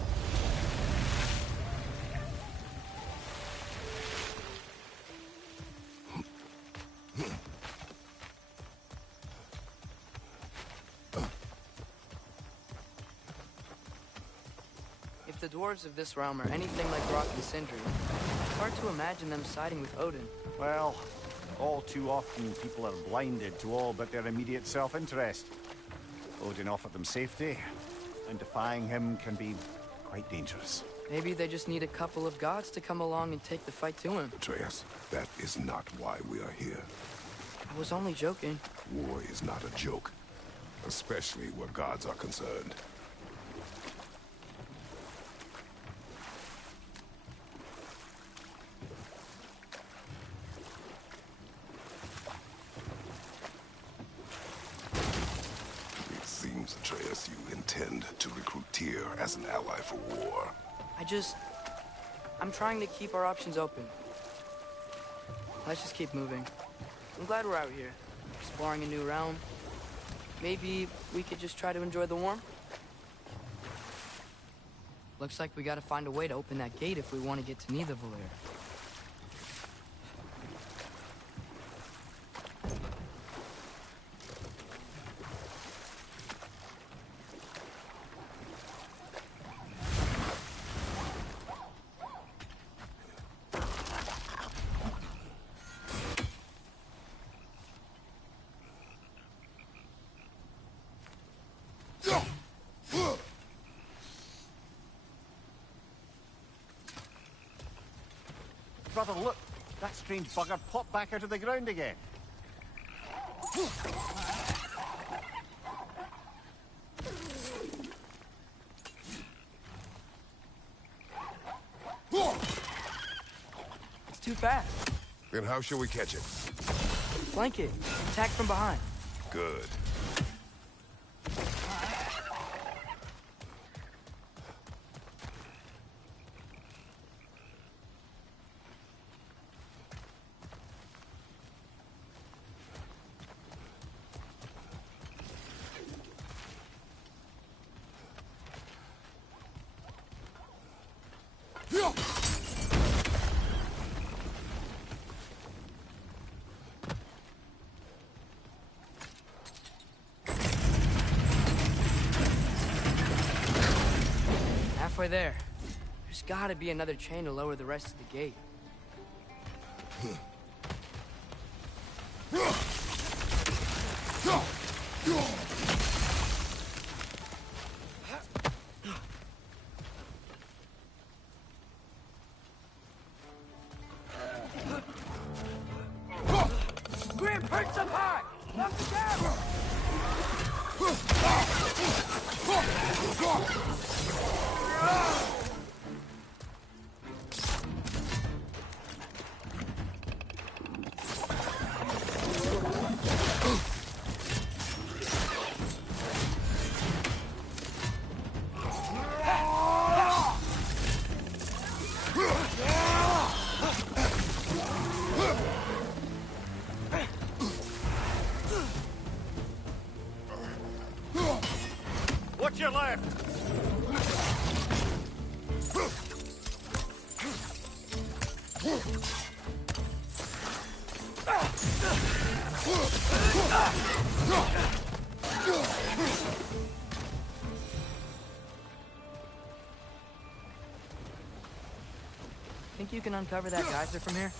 If the dwarves of this realm are anything like Rock and Sindri, it's hard to imagine them siding with Odin. Well, all too often people are blinded to all but their immediate self-interest. Odin offered them safety, and defying him can be quite dangerous. Maybe they just need a couple of gods to come along and take the fight to him. Atreus, that is not why we are here. I was only joking. War is not a joke, especially where gods are concerned. It seems, Atreus, you intend to recruit Tyr as an ally for war. I'm trying to keep our options open. Let's just keep moving. I'm glad we're out here, exploring a new realm. Maybe we could just try to enjoy the warmth? Looks like we gotta find a way to open that gate if we want to get to Nidavellir. Brother, look! That strange bugger popped back out of the ground again. It's too fast. Then how shall we catch it? Flank it. Attack from behind. Good. Halfway there. There's gotta be another chain to lower the rest of the gate. Graham, perch up high! Knock it down! Watch your left! Think you can uncover that geyser from here?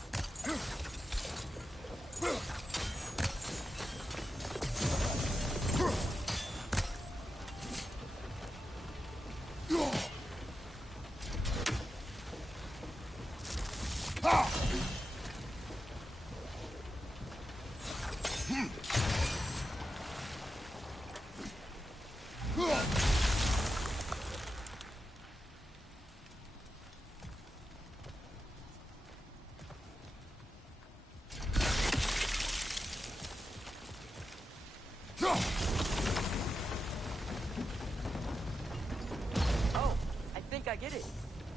Oh, I think I get it.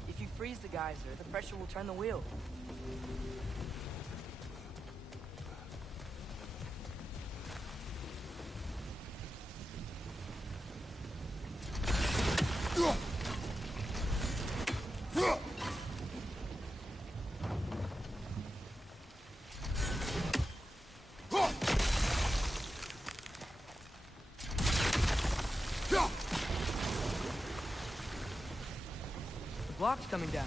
If you freeze the geyser, the pressure will turn the wheel. The block's coming down.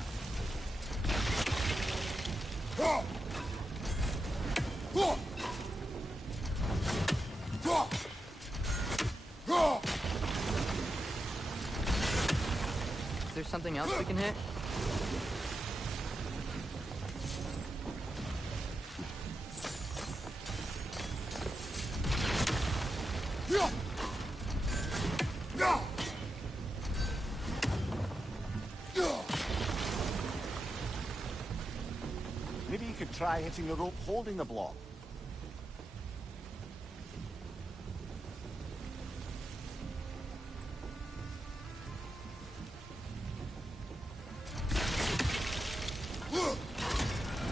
Is there something else we can hit? Maybe you could try hitting the rope holding the block.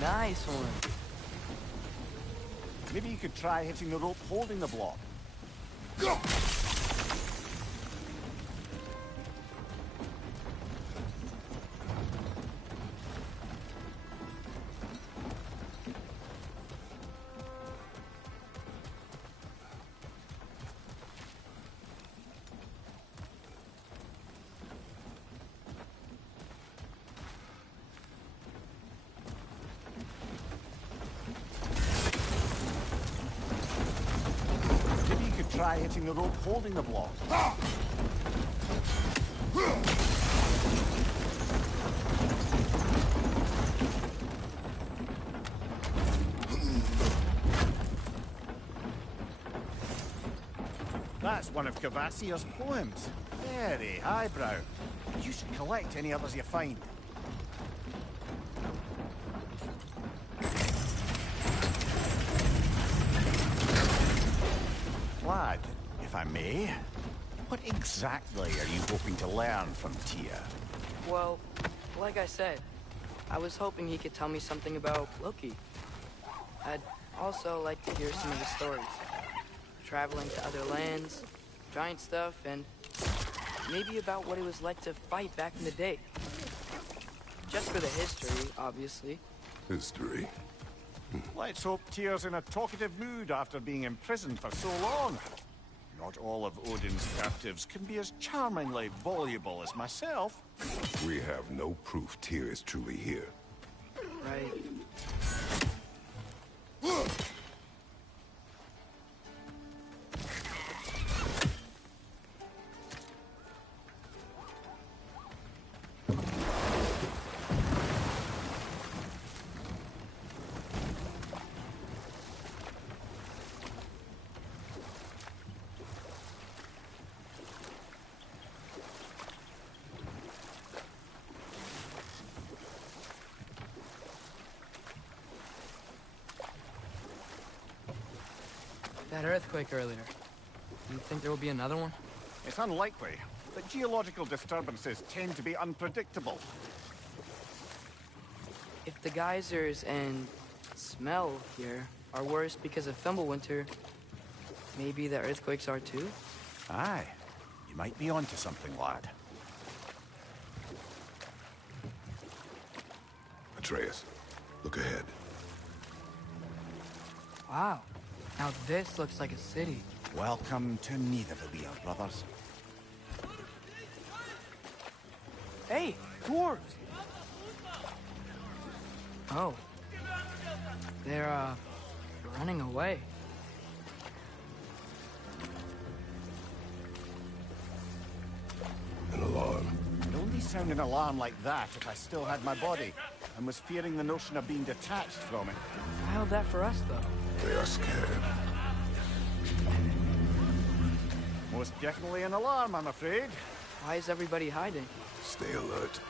Nice one. Maybe you could try hitting the rope holding the block. Maybe you could try hitting the rope holding the block. That's one of Cavassia's poems. Very highbrow. You should collect any others you find. Lad, if I may, what exactly are you hoping to learn from Tyr? Well, like I said, I was hoping he could tell me something about Loki. I'd also like to hear some of his stories. Traveling to other lands, giant stuff, and maybe about what it was like to fight back in the day. Just for the history, obviously. History. Let's hope Tyr's in a talkative mood after being imprisoned for so long. Not all of Odin's captives can be as charmingly voluble as myself. We have no proof Tyr is truly here. Right. That earthquake earlier. Do you think there will be another one? It's unlikely, but geological disturbances tend to be unpredictable. If the geysers and smell here are worse because of Fimbulwinter, maybe the earthquakes are too? Aye, you might be onto something, lad. Atreus, look ahead. Wow. Now this looks like a city. Welcome to Nidavellir, brothers. Hey, dwarves! Oh. They're, running away. An alarm. I'd only sound an alarm like that if I still had my body, and was fearing the notion of being detached from it. I held that for us, though. They are scared. Most definitely an alarm, I'm afraid. Why is everybody hiding? Stay alert.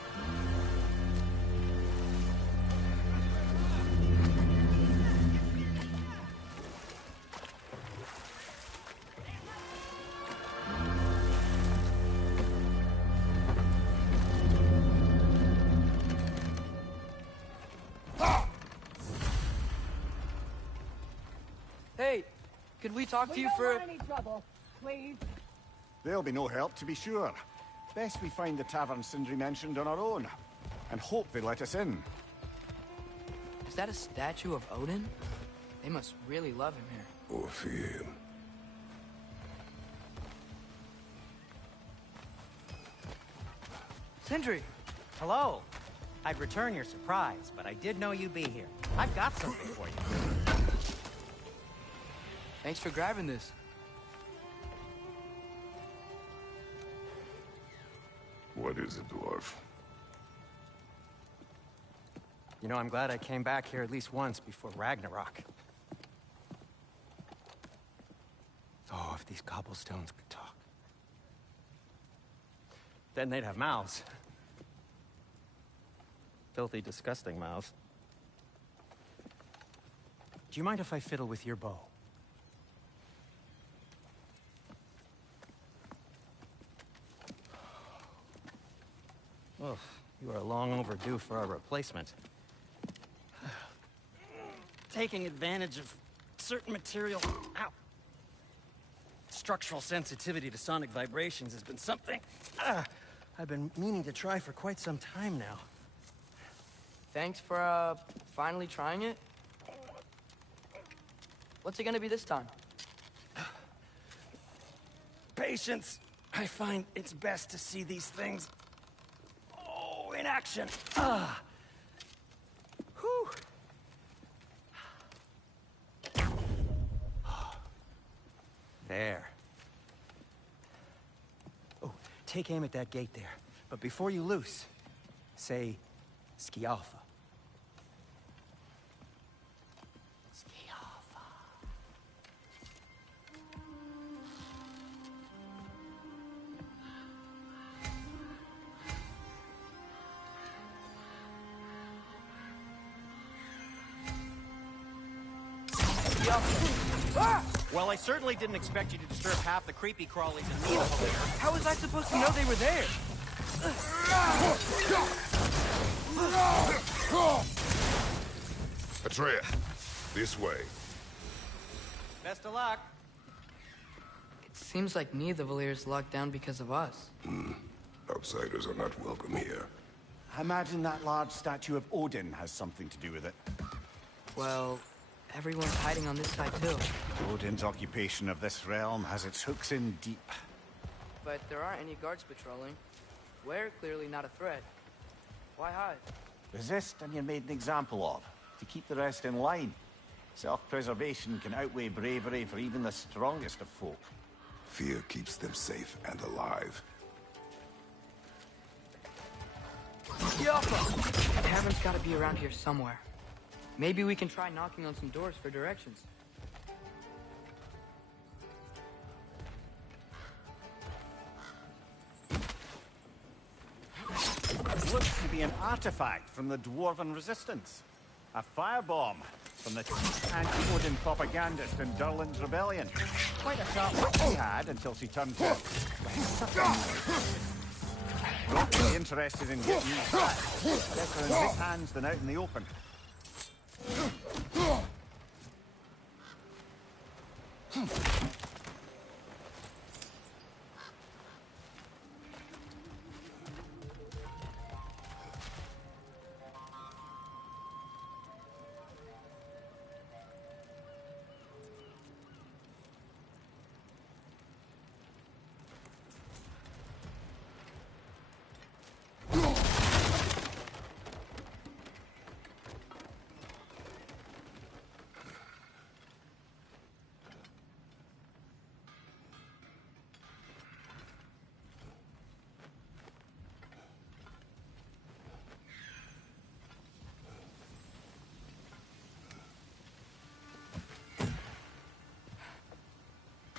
Hey, could we talk to you for... We don't want any trouble, please. There'll be no help, to be sure. Best we find the tavern Sindri mentioned on our own, and hope they let us in. Is that a statue of Odin? They must really love him here. Or fear him. Sindri! Hello. I'd return your surprise, but I did know you'd be here. I've got something for you. Thanks for grabbing this. What is it, dwarf? You know, I'm glad I came back here at least once before Ragnarok. Oh, if these cobblestones could talk. Then they'd have mouths. Filthy, disgusting mouths. Do you mind if I fiddle with your bow? Oh, you are long overdue for a replacement. Taking advantage of certain material... Ow! Structural sensitivity to sonic vibrations has been something... I've been meaning to try for quite some time now. Thanks for, finally trying it. What's it gonna be this time? Patience. I find it's best to see these things... Oh, in action. Whew. There. Oh, take aim at that gate there. But before you loose, say, Skialfa. Skialfa. Ah! Well, I certainly didn't expect you to disturb half the creepy crawlies in Nina here. How was I supposed to know they were there? Atreya, this way. Best of luck. It seems like neither Valyr's locked down because of us. Outsiders are not welcome here. I imagine that large statue of Odin has something to do with it. Well, everyone's hiding on this side too. Odin's occupation of this realm has its hooks in deep. But there aren't any guards patrolling. We're clearly not a threat. Why hide? Resist and you're made an example of, to keep the rest in line. Self-preservation can outweigh bravery for even the strongest of folk. Fear keeps them safe and alive. The tavern's gotta be around here somewhere. Maybe we can try knocking on some doors for directions. Looks to be an artifact from the Dwarven Resistance. A firebomb from the chief anti-Odin propagandist in Durlin's rebellion. Quite a sharp wit she had until she turned to... Not really interested in getting used back. Better in his hands than out in the open.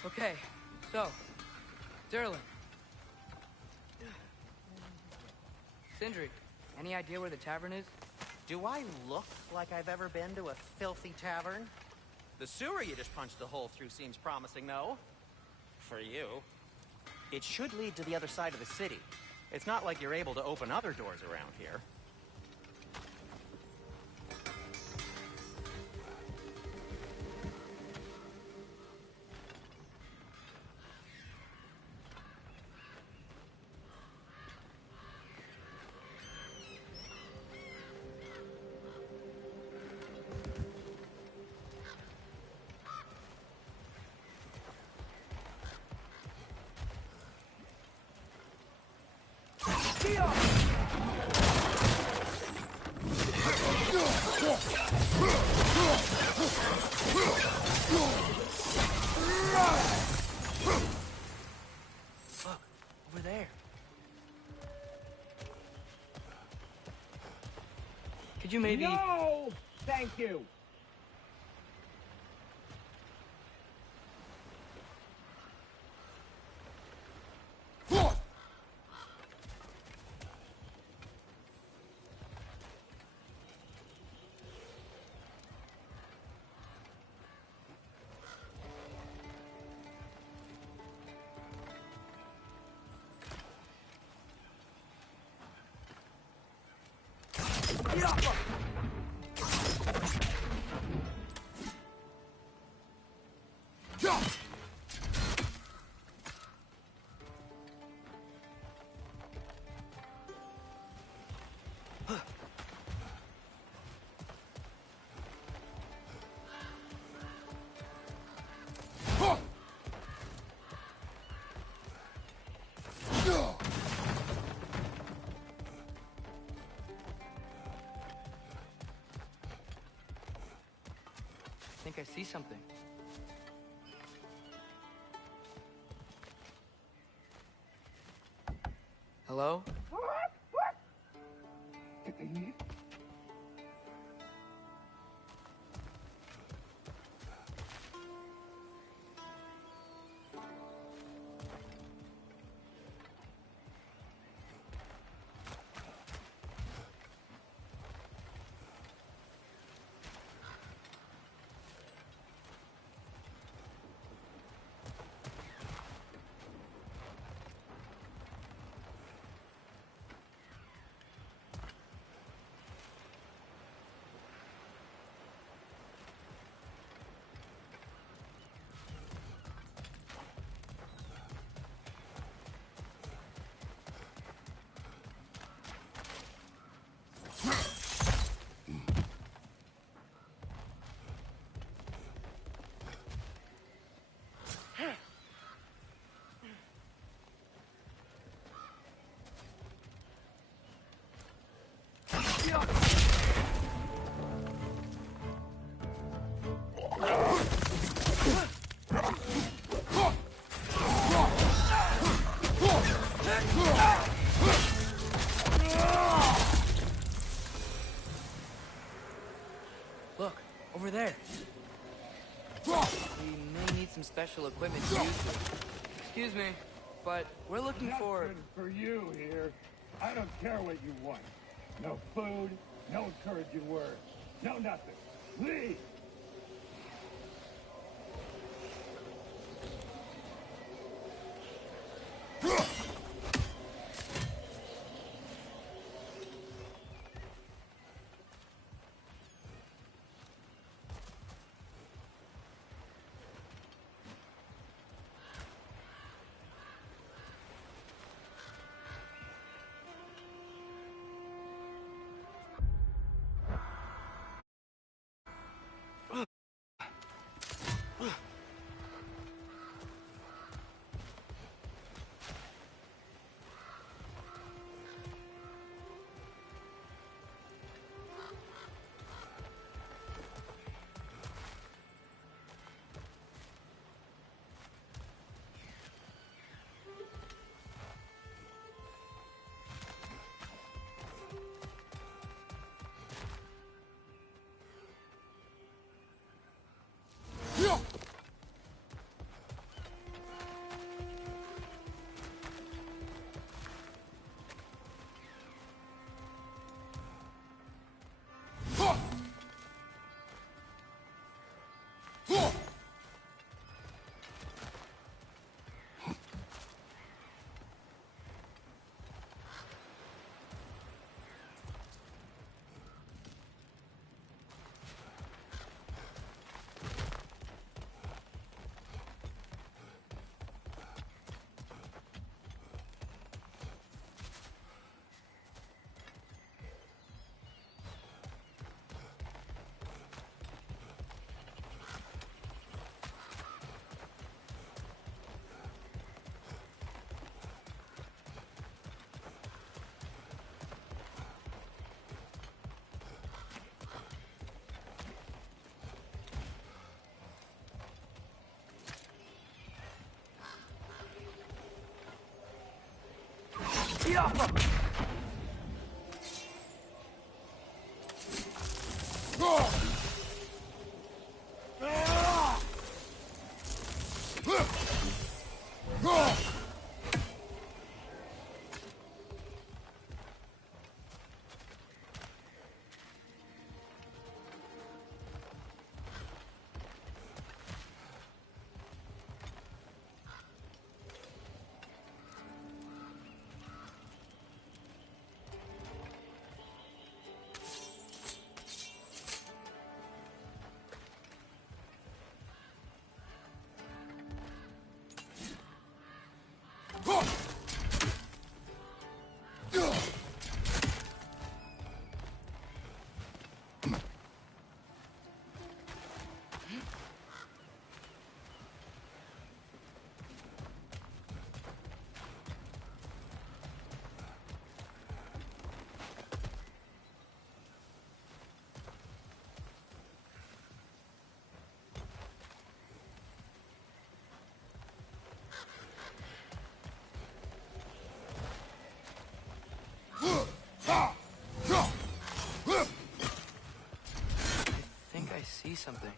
Okay, so, Durlin. Sindri, any idea where the tavern is? Do I look like I've ever been to a filthy tavern? The sewer you just punched a hole through seems promising, though. For you. It should lead to the other side of the city. It's not like you're able to open other doors around here. Look, over there. Could you maybe... No! Thank you. I think I see something. Hello? Look, over there. We may need some special equipment to use it. Excuse me, but we're looking for... Nothing for you here. I don't care what you want. No food, no encouraging words, no nothing. Leave! something.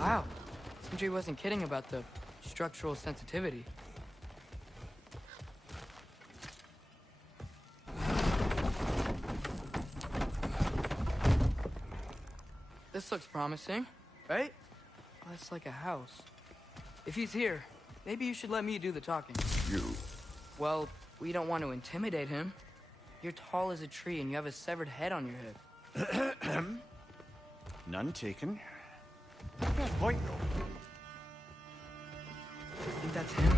Wow. Sindri wasn't kidding about the structural sensitivity. This looks promising, right? Well, that's like a house. If he's here, maybe you should let me do the talking. You? Well, we don't want to intimidate him. You're tall as a tree and you have a severed head on your head. None taken. Fair point, though. I think that's him.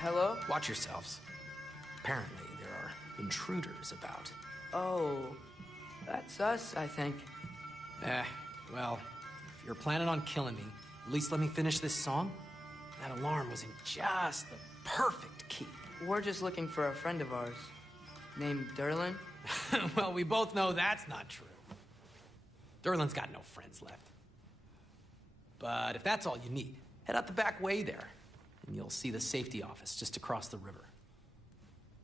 Hello? Watch yourselves. Apparently, there are intruders about. Oh, that's us, I think. Well, if you're planning on killing me, at least let me finish this song. That alarm was in just the perfect key. We're just looking for a friend of ours, named Durlin. Well, we both know that's not true. Durlin's got no friends left. But if that's all you need, head out the back way there, and you'll see the safety office just across the river.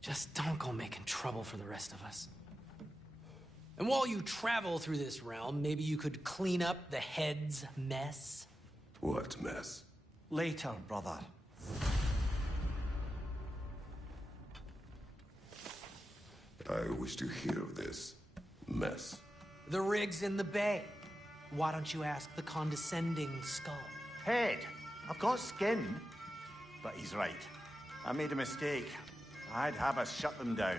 Just don't go making trouble for the rest of us. And while you travel through this realm, maybe you could clean up the head's mess? What mess? Later, brother. I wish to hear of this mess. The rig's in the bay. Why don't you ask the condescending skull? Head. I've got skin. But he's right. I made a mistake. I'd have us shut them down.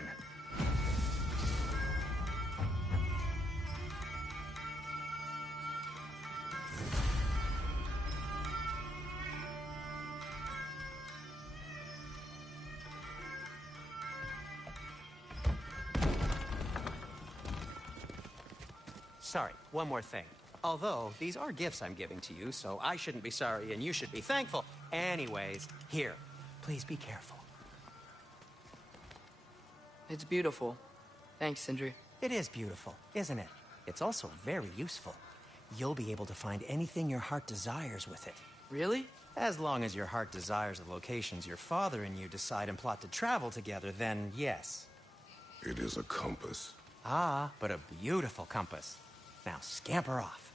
Sorry, one more thing. Although, these are gifts I'm giving to you, so I shouldn't be sorry and you should be thankful. Anyways, here, please be careful. It's beautiful. Thanks, Sindri. It is beautiful, isn't it? It's also very useful. You'll be able to find anything your heart desires with it. Really? As long as your heart desires the locations your father and you decide and plot to travel together, then yes. It is a compass. Ah, but a beautiful compass. Now scamper off.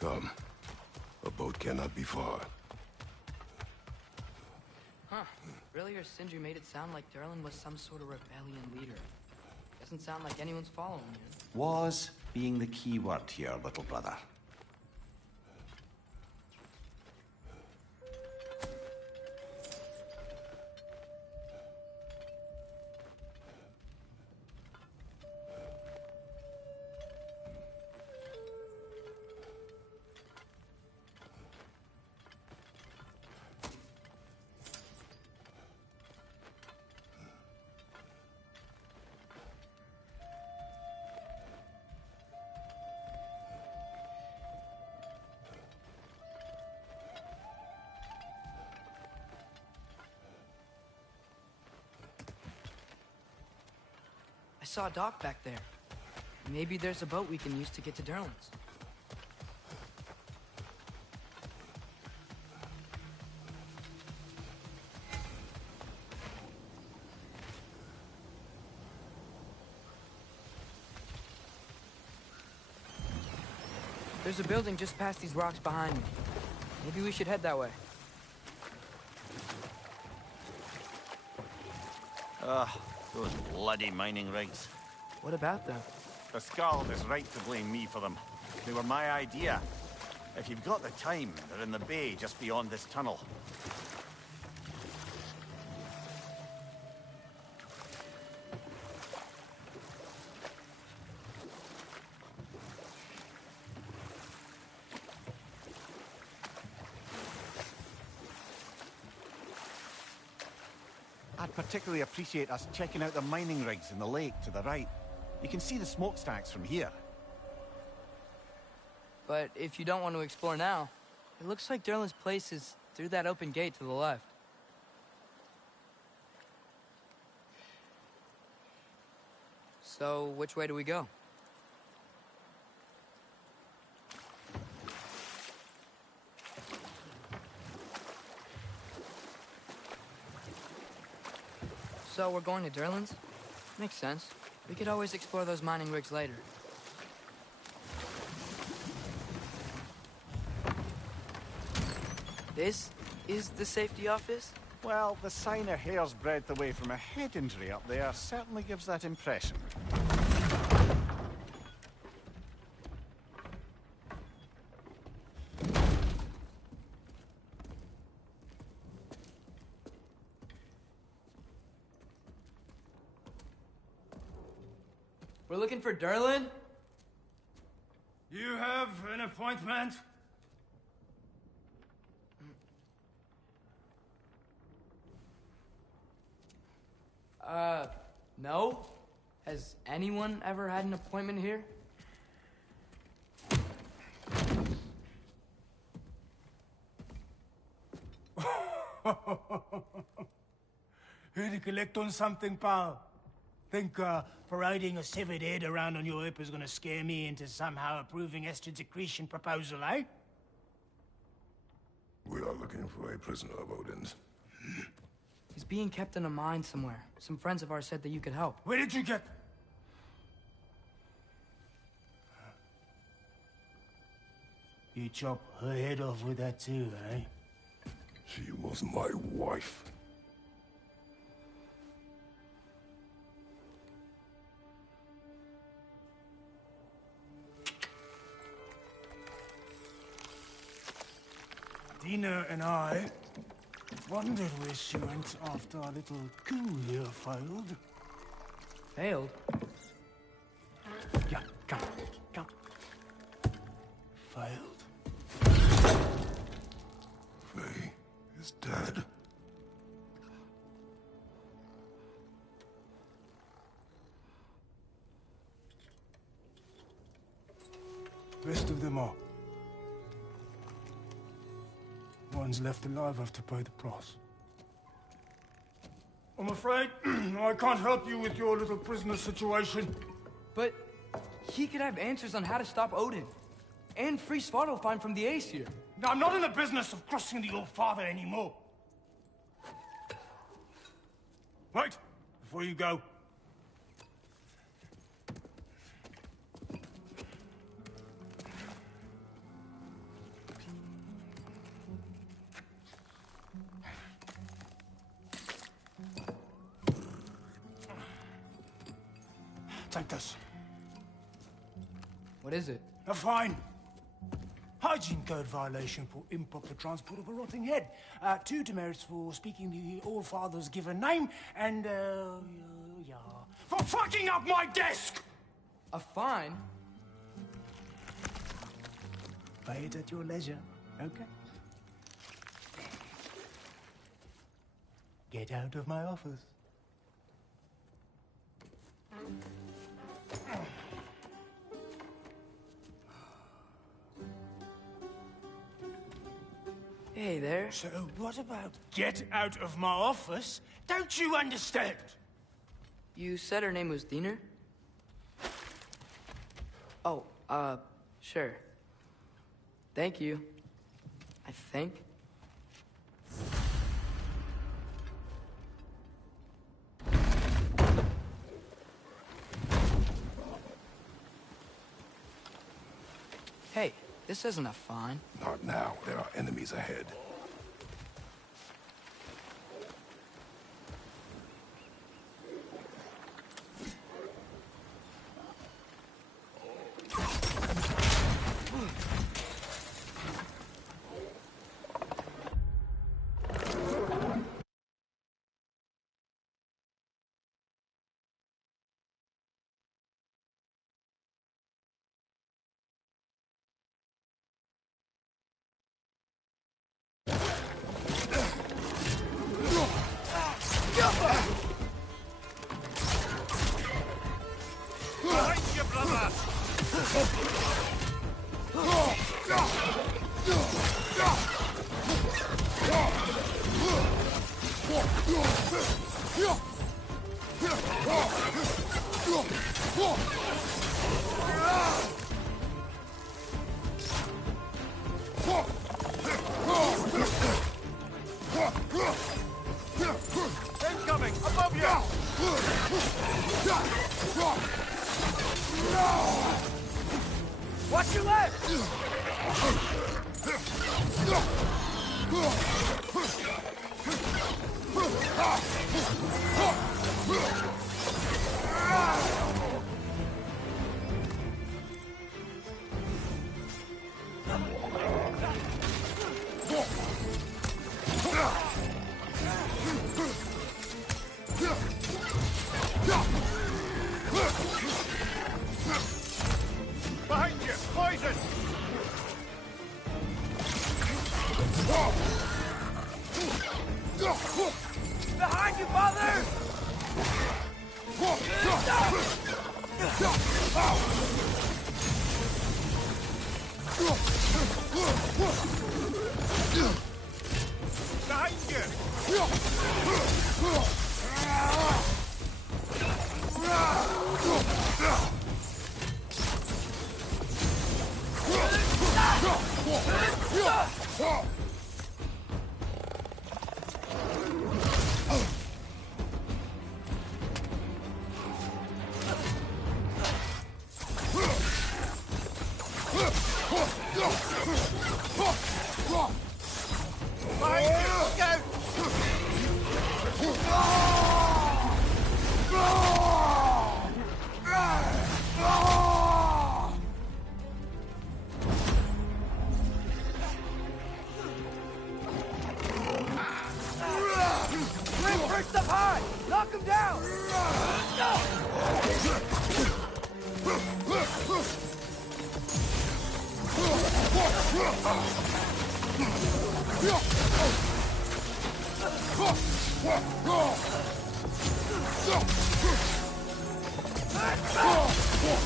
Come. A boat cannot be far. Huh. Earlier, Sindri made it sound like Durlin was some sort of rebellion leader. Doesn't sound like anyone's following him. Was being the key word here, little brother. I saw a dock back there. Maybe there's a boat we can use to get to Durlin's. There's a building just past these rocks behind me. Maybe we should head that way. Those bloody mining rigs. What about them? The Skull is right to blame me for them. They were my idea. If you've got the time, they're in the bay just beyond this tunnel. I'd particularly appreciate us checking out the mining rigs in the lake to the right. You can see the smokestacks from here. But if you don't want to explore now, it looks like Durlin's place is through that open gate to the left. So, which way do we go? So we're going to Durlin's? Makes sense. We could always explore those mining rigs later. This is the safety office? Well, the sign of hair's breadth away from a head injury up there certainly gives that impression. We're looking for Durlin? You have an appointment? No? Has anyone ever had an appointment here? Here to collect on something, pal? Think, parading a severed head around on your hip is gonna scare me into somehow approving Estrid's accretion proposal, eh? We are looking for a prisoner of Odin's. He's being kept in a mine somewhere. Some friends of ours said that you could help. Where did you get... You chop her head off with that too, eh? She was my wife. Dina and I wondered where she went after our little coup here failed. Failed? Yeah, come, come. Failed. Faye is dead. Rest of them are. One's left alive have to pay the price. I'm afraid I can't help you with your little prisoner situation. But he could have answers on how to stop Odin. And free Svartalfheim from the Ace here. Now, I'm not in the business of crossing the old father anymore. Wait, before you go. Take this. What is it? A fine. Hygiene code violation for improper transport of a rotting head. 2 demerits for speaking the All-Father's given name, and, yeah, for fucking up my desk! A fine? Pay it at your leisure, okay? Get out of my office. Hey there. So what about get out of my office? Don't you understand? You said her name was Diener? Oh, sure. Thank you. I think. Hey, this isn't a fine. Not now. There are enemies ahead. Behind you, brother! Incoming! Above you! Watch your left! Behind you! Poison! Behind you, father! Behind you! Behind you! Look out! Bring first up high! Knock him down!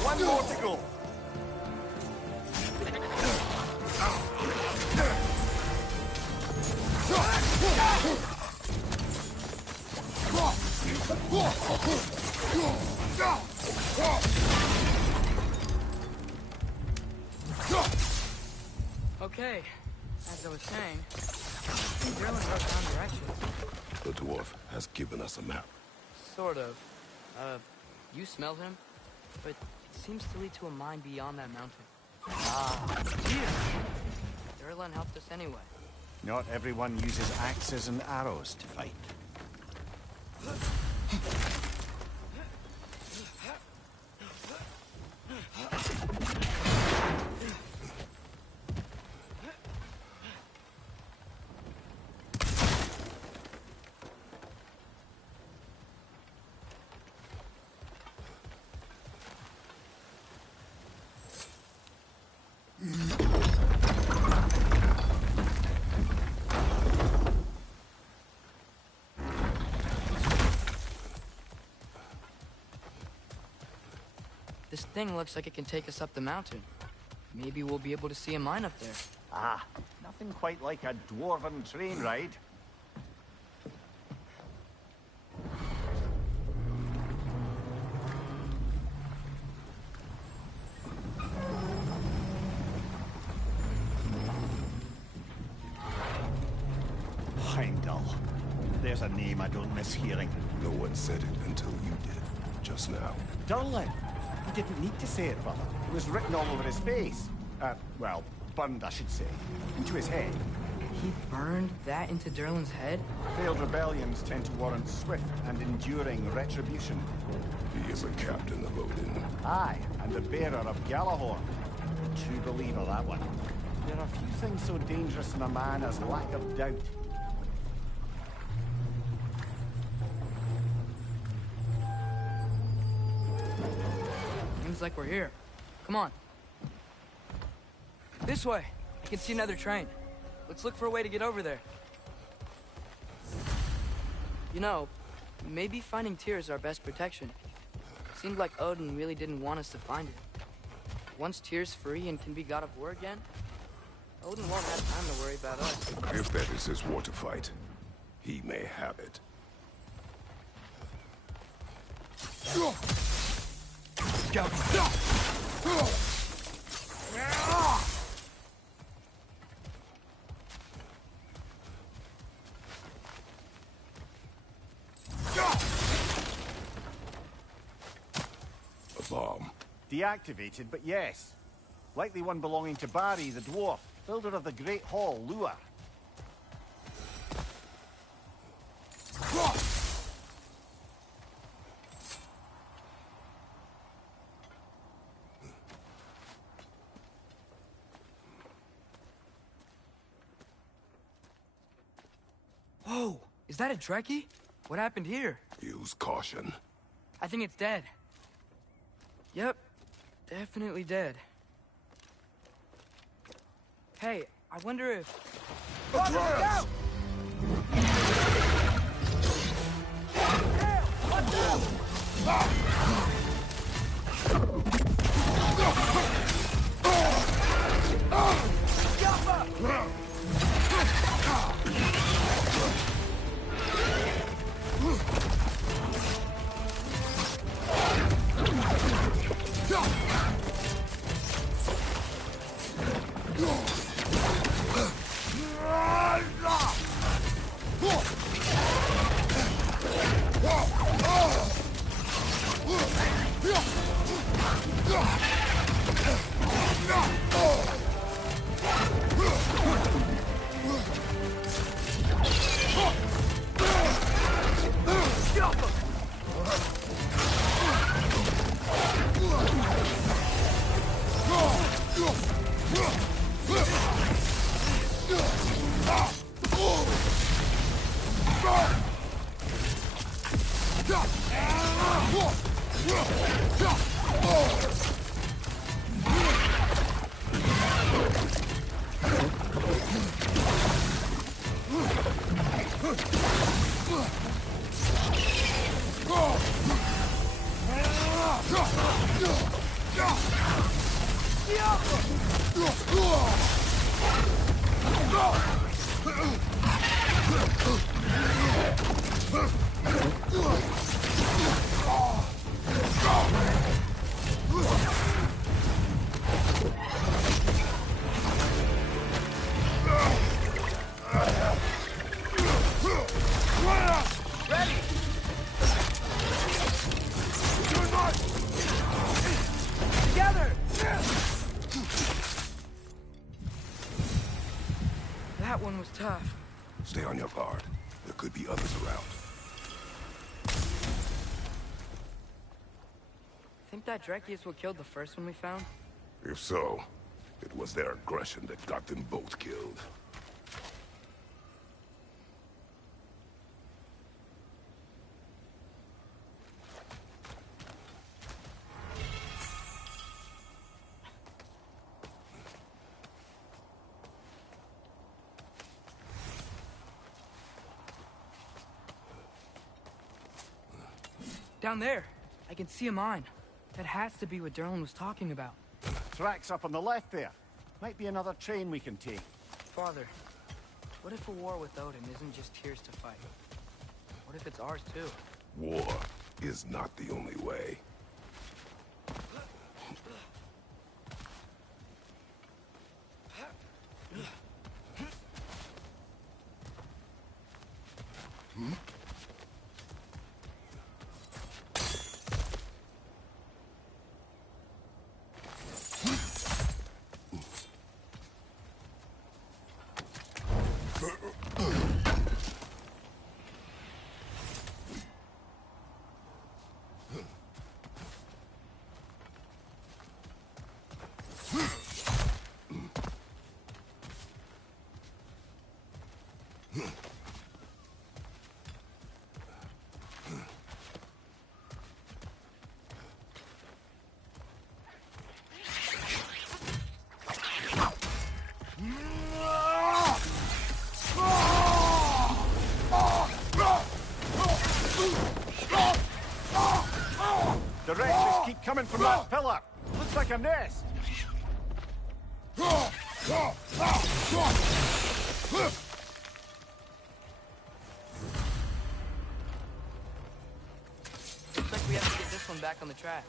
One more to go. Okay, as I was saying, Gerlin wrote down directions. The dwarf has given us a map. Sort of. You smelled him? But it seems to lead to a mine beyond that mountain. Ah, here! Gerlin helped us anyway. Not everyone uses axes and arrows to fight. This thing looks like it can take us up the mountain. Maybe we'll be able to see a mine up there. Ah, nothing quite like a dwarven train ride. Heimdall. There's a name I don't miss hearing. No one said it until you did, just now. Durlin. He didn't need to say it, brother. It was written all over his face. Well, burned, I should say. Into his head. He burned that into Durlin's head? Failed rebellions tend to warrant swift and enduring retribution. He is a captain of Odin. Aye, and the bearer of Galahorn. True believer, that one. There are few things so dangerous in a man as lack of doubt. Seems like we're here. Come on. This way. I can see another train. Let's look for a way to get over there. You know, maybe finding Tyr is our best protection. Seemed like Odin really didn't want us to find it. Once Tyr's free and can be god of war again, Odin won't have time to worry about us. If that is his war to fight, he may have it. A bomb. Deactivated, but yes. Likely one belonging to Barry, the dwarf, builder of the Great Hall, Lua. Whoa! Is that a Trekkie? What happened here? Use caution. I think it's dead. Yep. Definitely dead. Hey, I wonder if... Atreus! That one was tough. Stay on your guard. There could be others around. Think that Trekkie is what killed the first one we found? If so, it was their aggression that got them both killed. Down there. I can see a mine. That has to be what Derlin was talking about. Tracks up on the left there. Might be another train we can take. Father, what if a war with Odin isn't just Tyr's to fight? What if it's ours too? War is not the only way. Directions keep coming from that pillar. Looks like a nest. Looks like we have to get this one back on the track.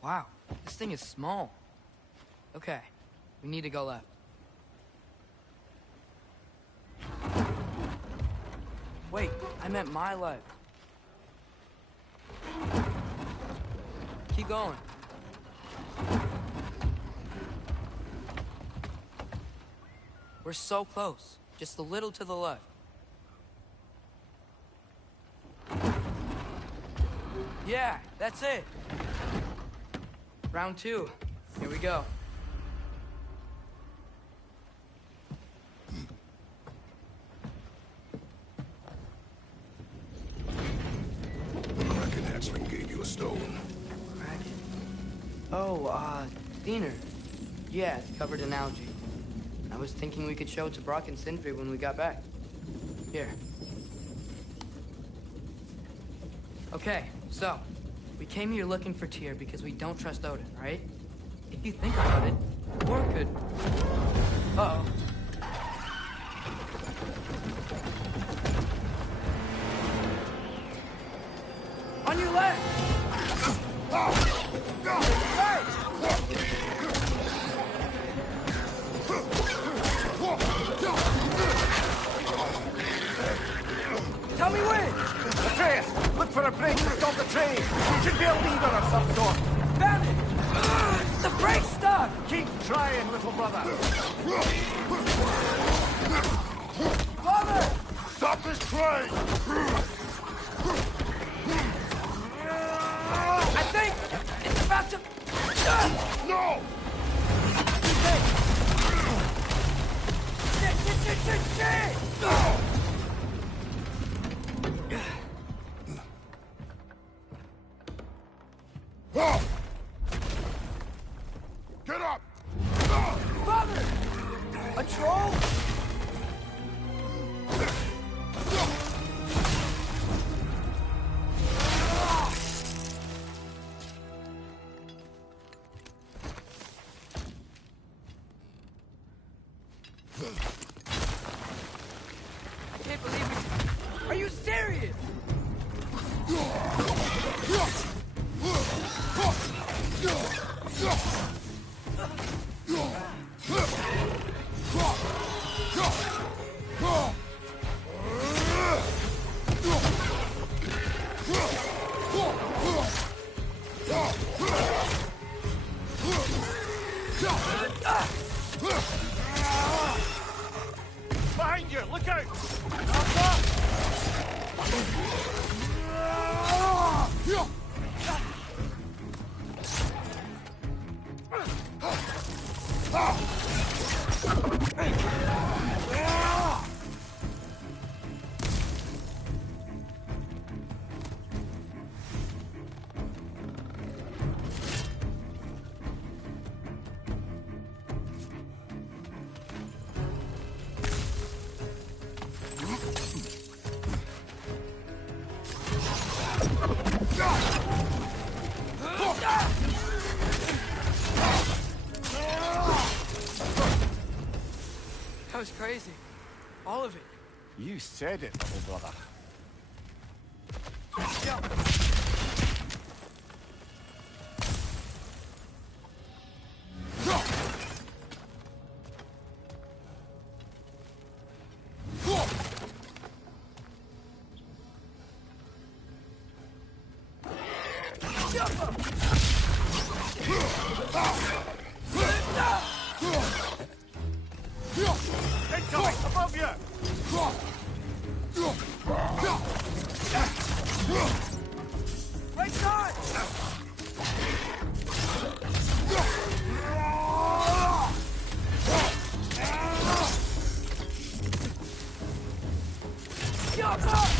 Wow, this thing is small. Okay, we need to go left. Wait, I meant my left. Keep going. We're so close, just a little to the left. Yeah, that's it. Round 2. Here we go. Kraken hatchling gave you a stone. Kraken. Oh, Diener. Yeah, it's covered in algae. I was thinking we could show it to Brock and Sindri when we got back. Here. Okay, so, we came here looking for Tyr because we don't trust Odin, right? If you think about it, war could... Uh-oh. On your left! Tell me when! Atreus, look for a break to stop the train. Should be a lever of some sort. Found it! The brake's stuck! Keep trying, little brother. Father! Stop this train! I think it's about to... No! Shit! Get up! Father! A troll? I can't believe it. Are you serious? Behind you, look out! That was crazy. All of it. You said it, little brother. Incoming! Above you! Right side! Jump up!